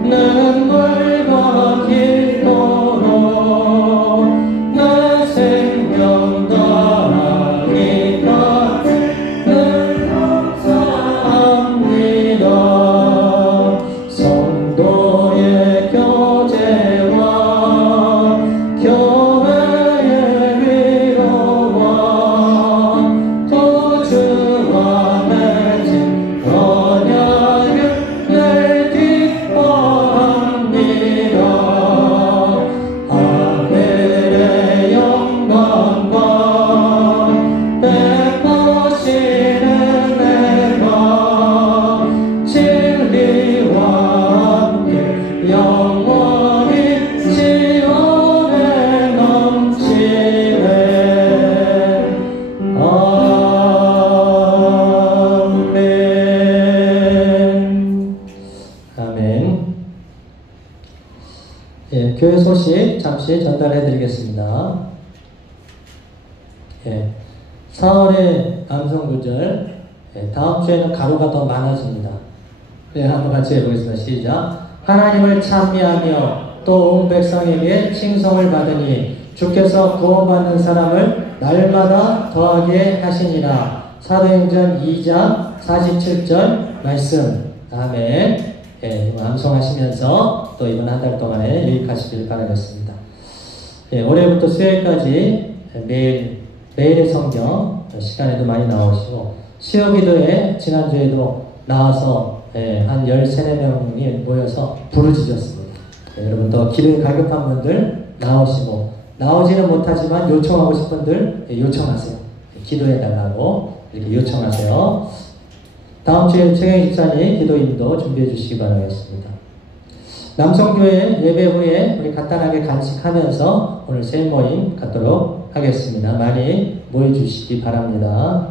눈물과 기도로 내 생명 다하기까지 늘 감사합니다. 성도의 교제와 교회의 위로와 또 주와 맺은 언약을 늘 기뻐합니다. 아벨의 영광과 베푸시는 은혜가 진리와 함께 영원히 지원에 넘치네. 아멘. 아멘. 예, 교회 소식 잠시 전달해 드리겠습니다. 예, 4월의 남성구절, 다음 주에는 가로가 더 많아집니다. 네, 한번 같이 해보겠습니다. 시작. 하나님을 찬미하며 또 온 백성에게 칭송을 받으니 주께서 구원받는 사람을 날마다 더하게 하시니라. 사도행전 2장 47절 말씀. 아멘. 예, 암송하시면서 또 이번 한 달 동안에 유익하시길 바라겠습니다. 예, 올해부터 수요일까지 매일의 성경 시간에도 많이 나오시고 수요기도에 지난주에도 나와서 한 13~14명이 모여서 부르짖었습니다. 여러분 더 기도에 갈급한 분들 나오시고 나오지는 못하지만 요청하고 싶은 분들 요청하세요. 기도해달라고 이렇게 요청하세요. 다음 주에 최경희 집사님 기도인도 준비해 주시기 바라겠습니다. 남성교회 예배 후에 우리 간단하게 간식하면서 오늘 새 모임 갖도록 하겠습니다. 많이 모여주시기 바랍니다.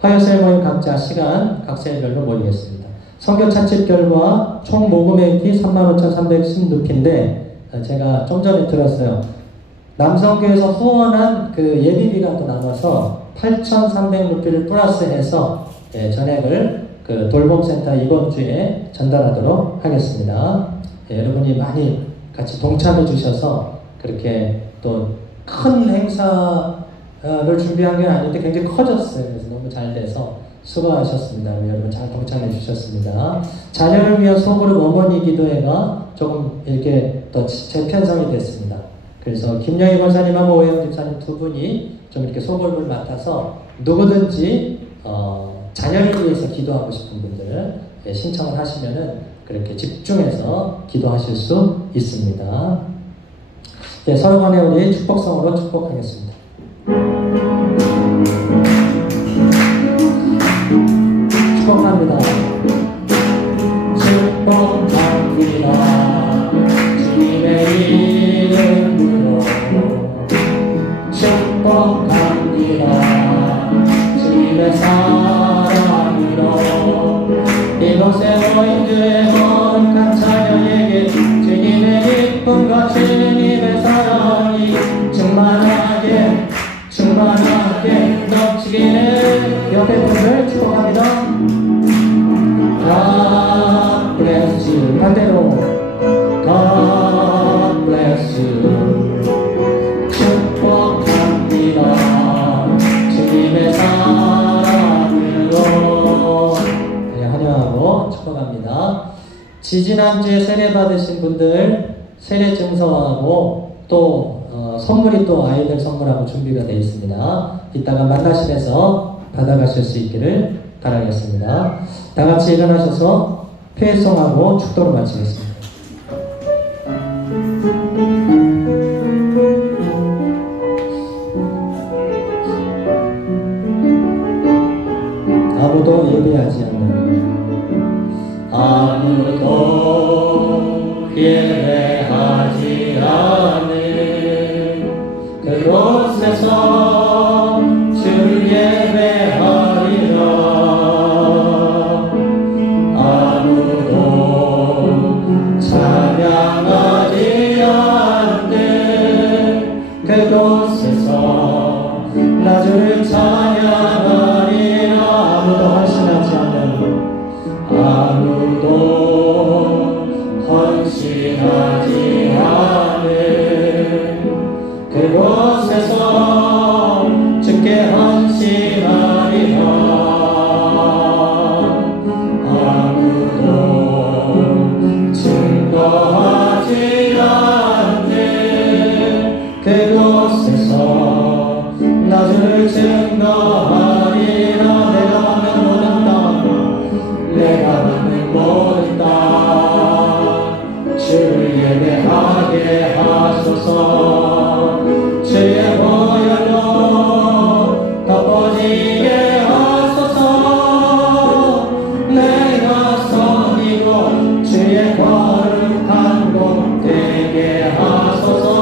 화요새 모임 각자 시간 각세별로 모이겠습니다. 성교 차집결과 총 모금액이 35,316인데 제가 좀 전에 들었어요. 남성교회에서 후원한 그 예비비가 또 남아서 8,300루피를 플러스해서 전액을 그 돌봄센터 이번 주에 전달하도록 하겠습니다. 여러분이 많이 같이 동참해 주셔서 그렇게 또 큰 행사를 준비한 게 아닌데 굉장히 커졌어요. 그래서 너무 잘 돼서 수고하셨습니다. 여러분 잘 동참해 주셨습니다. 자녀를 위한 소그룹 어머니 기도회가 조금 이렇게 더 재편성이 됐습니다. 그래서 김영희 권사님하고 오영 집사님 두 분이 좀 이렇게 소그룹을 맡아서 누구든지 자녀를 위해서 기도하고 싶은 분들 신청을 하시면은 그렇게 집중해서 기도하실 수 있습니다. 네, 서로 간에 우리 축복성으로 축복하겠습니다. 축복합니다. 축복합니다. 주님의 이름으로 축복합니다. 주님의 사랑으로 이곳에 모인 주의 거룩한 자녀에게 주님의 기쁨과 주님의 사랑이 충만하게 넘치기를 옆에 분들 축복합니다. God bless you. 반대로 God bless you. 축복합니다. 주님의 사랑으로 환영하고 축복합니다. 지지난주에 세례 받으신 분들 세례 증서하고 또 선물이 또 아이들 선물하고 준비가 되어 있습니다. 이따가 만나시면서 받아가실 수 있기를 바라겠습니다. 다 같이 일어나셔서 회송하고 축도를 마치겠습니다. 아무도 예배하지 않는 아무도 예배하지 않는 그곳에서 주 예배하리라. 아무도 찬양하지 않는 그곳에서 나 주를 찬양하리라. 아무도 헌신하지 않는 아무도 헌신하지 않는 그곳에서 주께 헌신하리라. 아무도 증거하지 않는 그곳에서 나 주를 증거하리라. 내가 받는 모든 땅 내가 받는 모든 땅 주를 예배하게 하소서. 주의 보혈로 덮어지게 하소서. 내가 섬기고 주의 거룩한 곳 되게 하소서.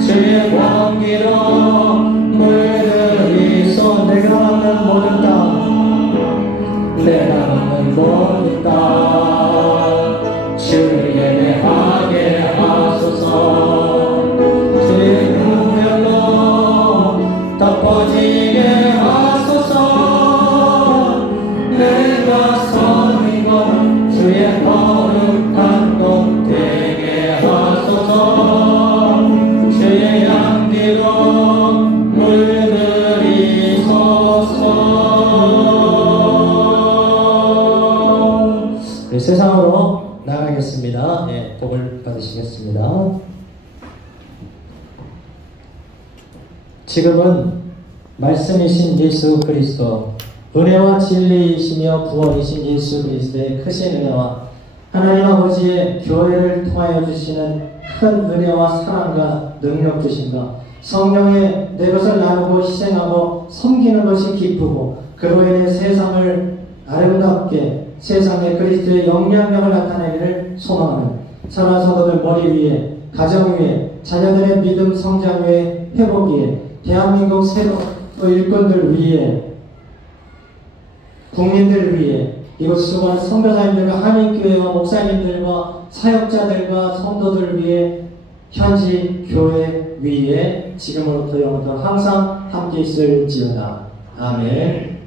주의 공기로 물들이소. 내가 받는 모든 땅 내가 받는 모든 땅 주를 예배하게 하소서. 덮어지게 하소서. 내가 섬기고 주의 거룩한 곳 되게 하소서. 주의 양기로 물들이소서. 네, 세상으로 나가겠습니다. 네, 복을 받으시겠습니다. 지금은 말씀이신 예수 그리스도, 은혜와 진리이시며 구원이신 예수 그리스도의 크신 은혜와 하나님 아버지의 교회를 통하여 주시는 큰 은혜와 사랑과 능력 주심과 성령의 내 것을 나누고 희생하고 섬기는 것이 기쁘고 그로 인해 세상을 아름답게 세상에 그리스도의 영향력을 나타내기를 소망하는 선한 성도들 머리 위에, 가정 위에, 자녀들의 믿음 성장 위에, 회복 위에, 대한민국 새로 또 일꾼들 위에, 국민들 위해, 이곳 수고하는 선교사님들과 한인교회와 목사님들과 사역자들과 성도들 위해, 현지 교회 위에 지금으로부터 영원토록 항상 함께 있을지어다. 아멘.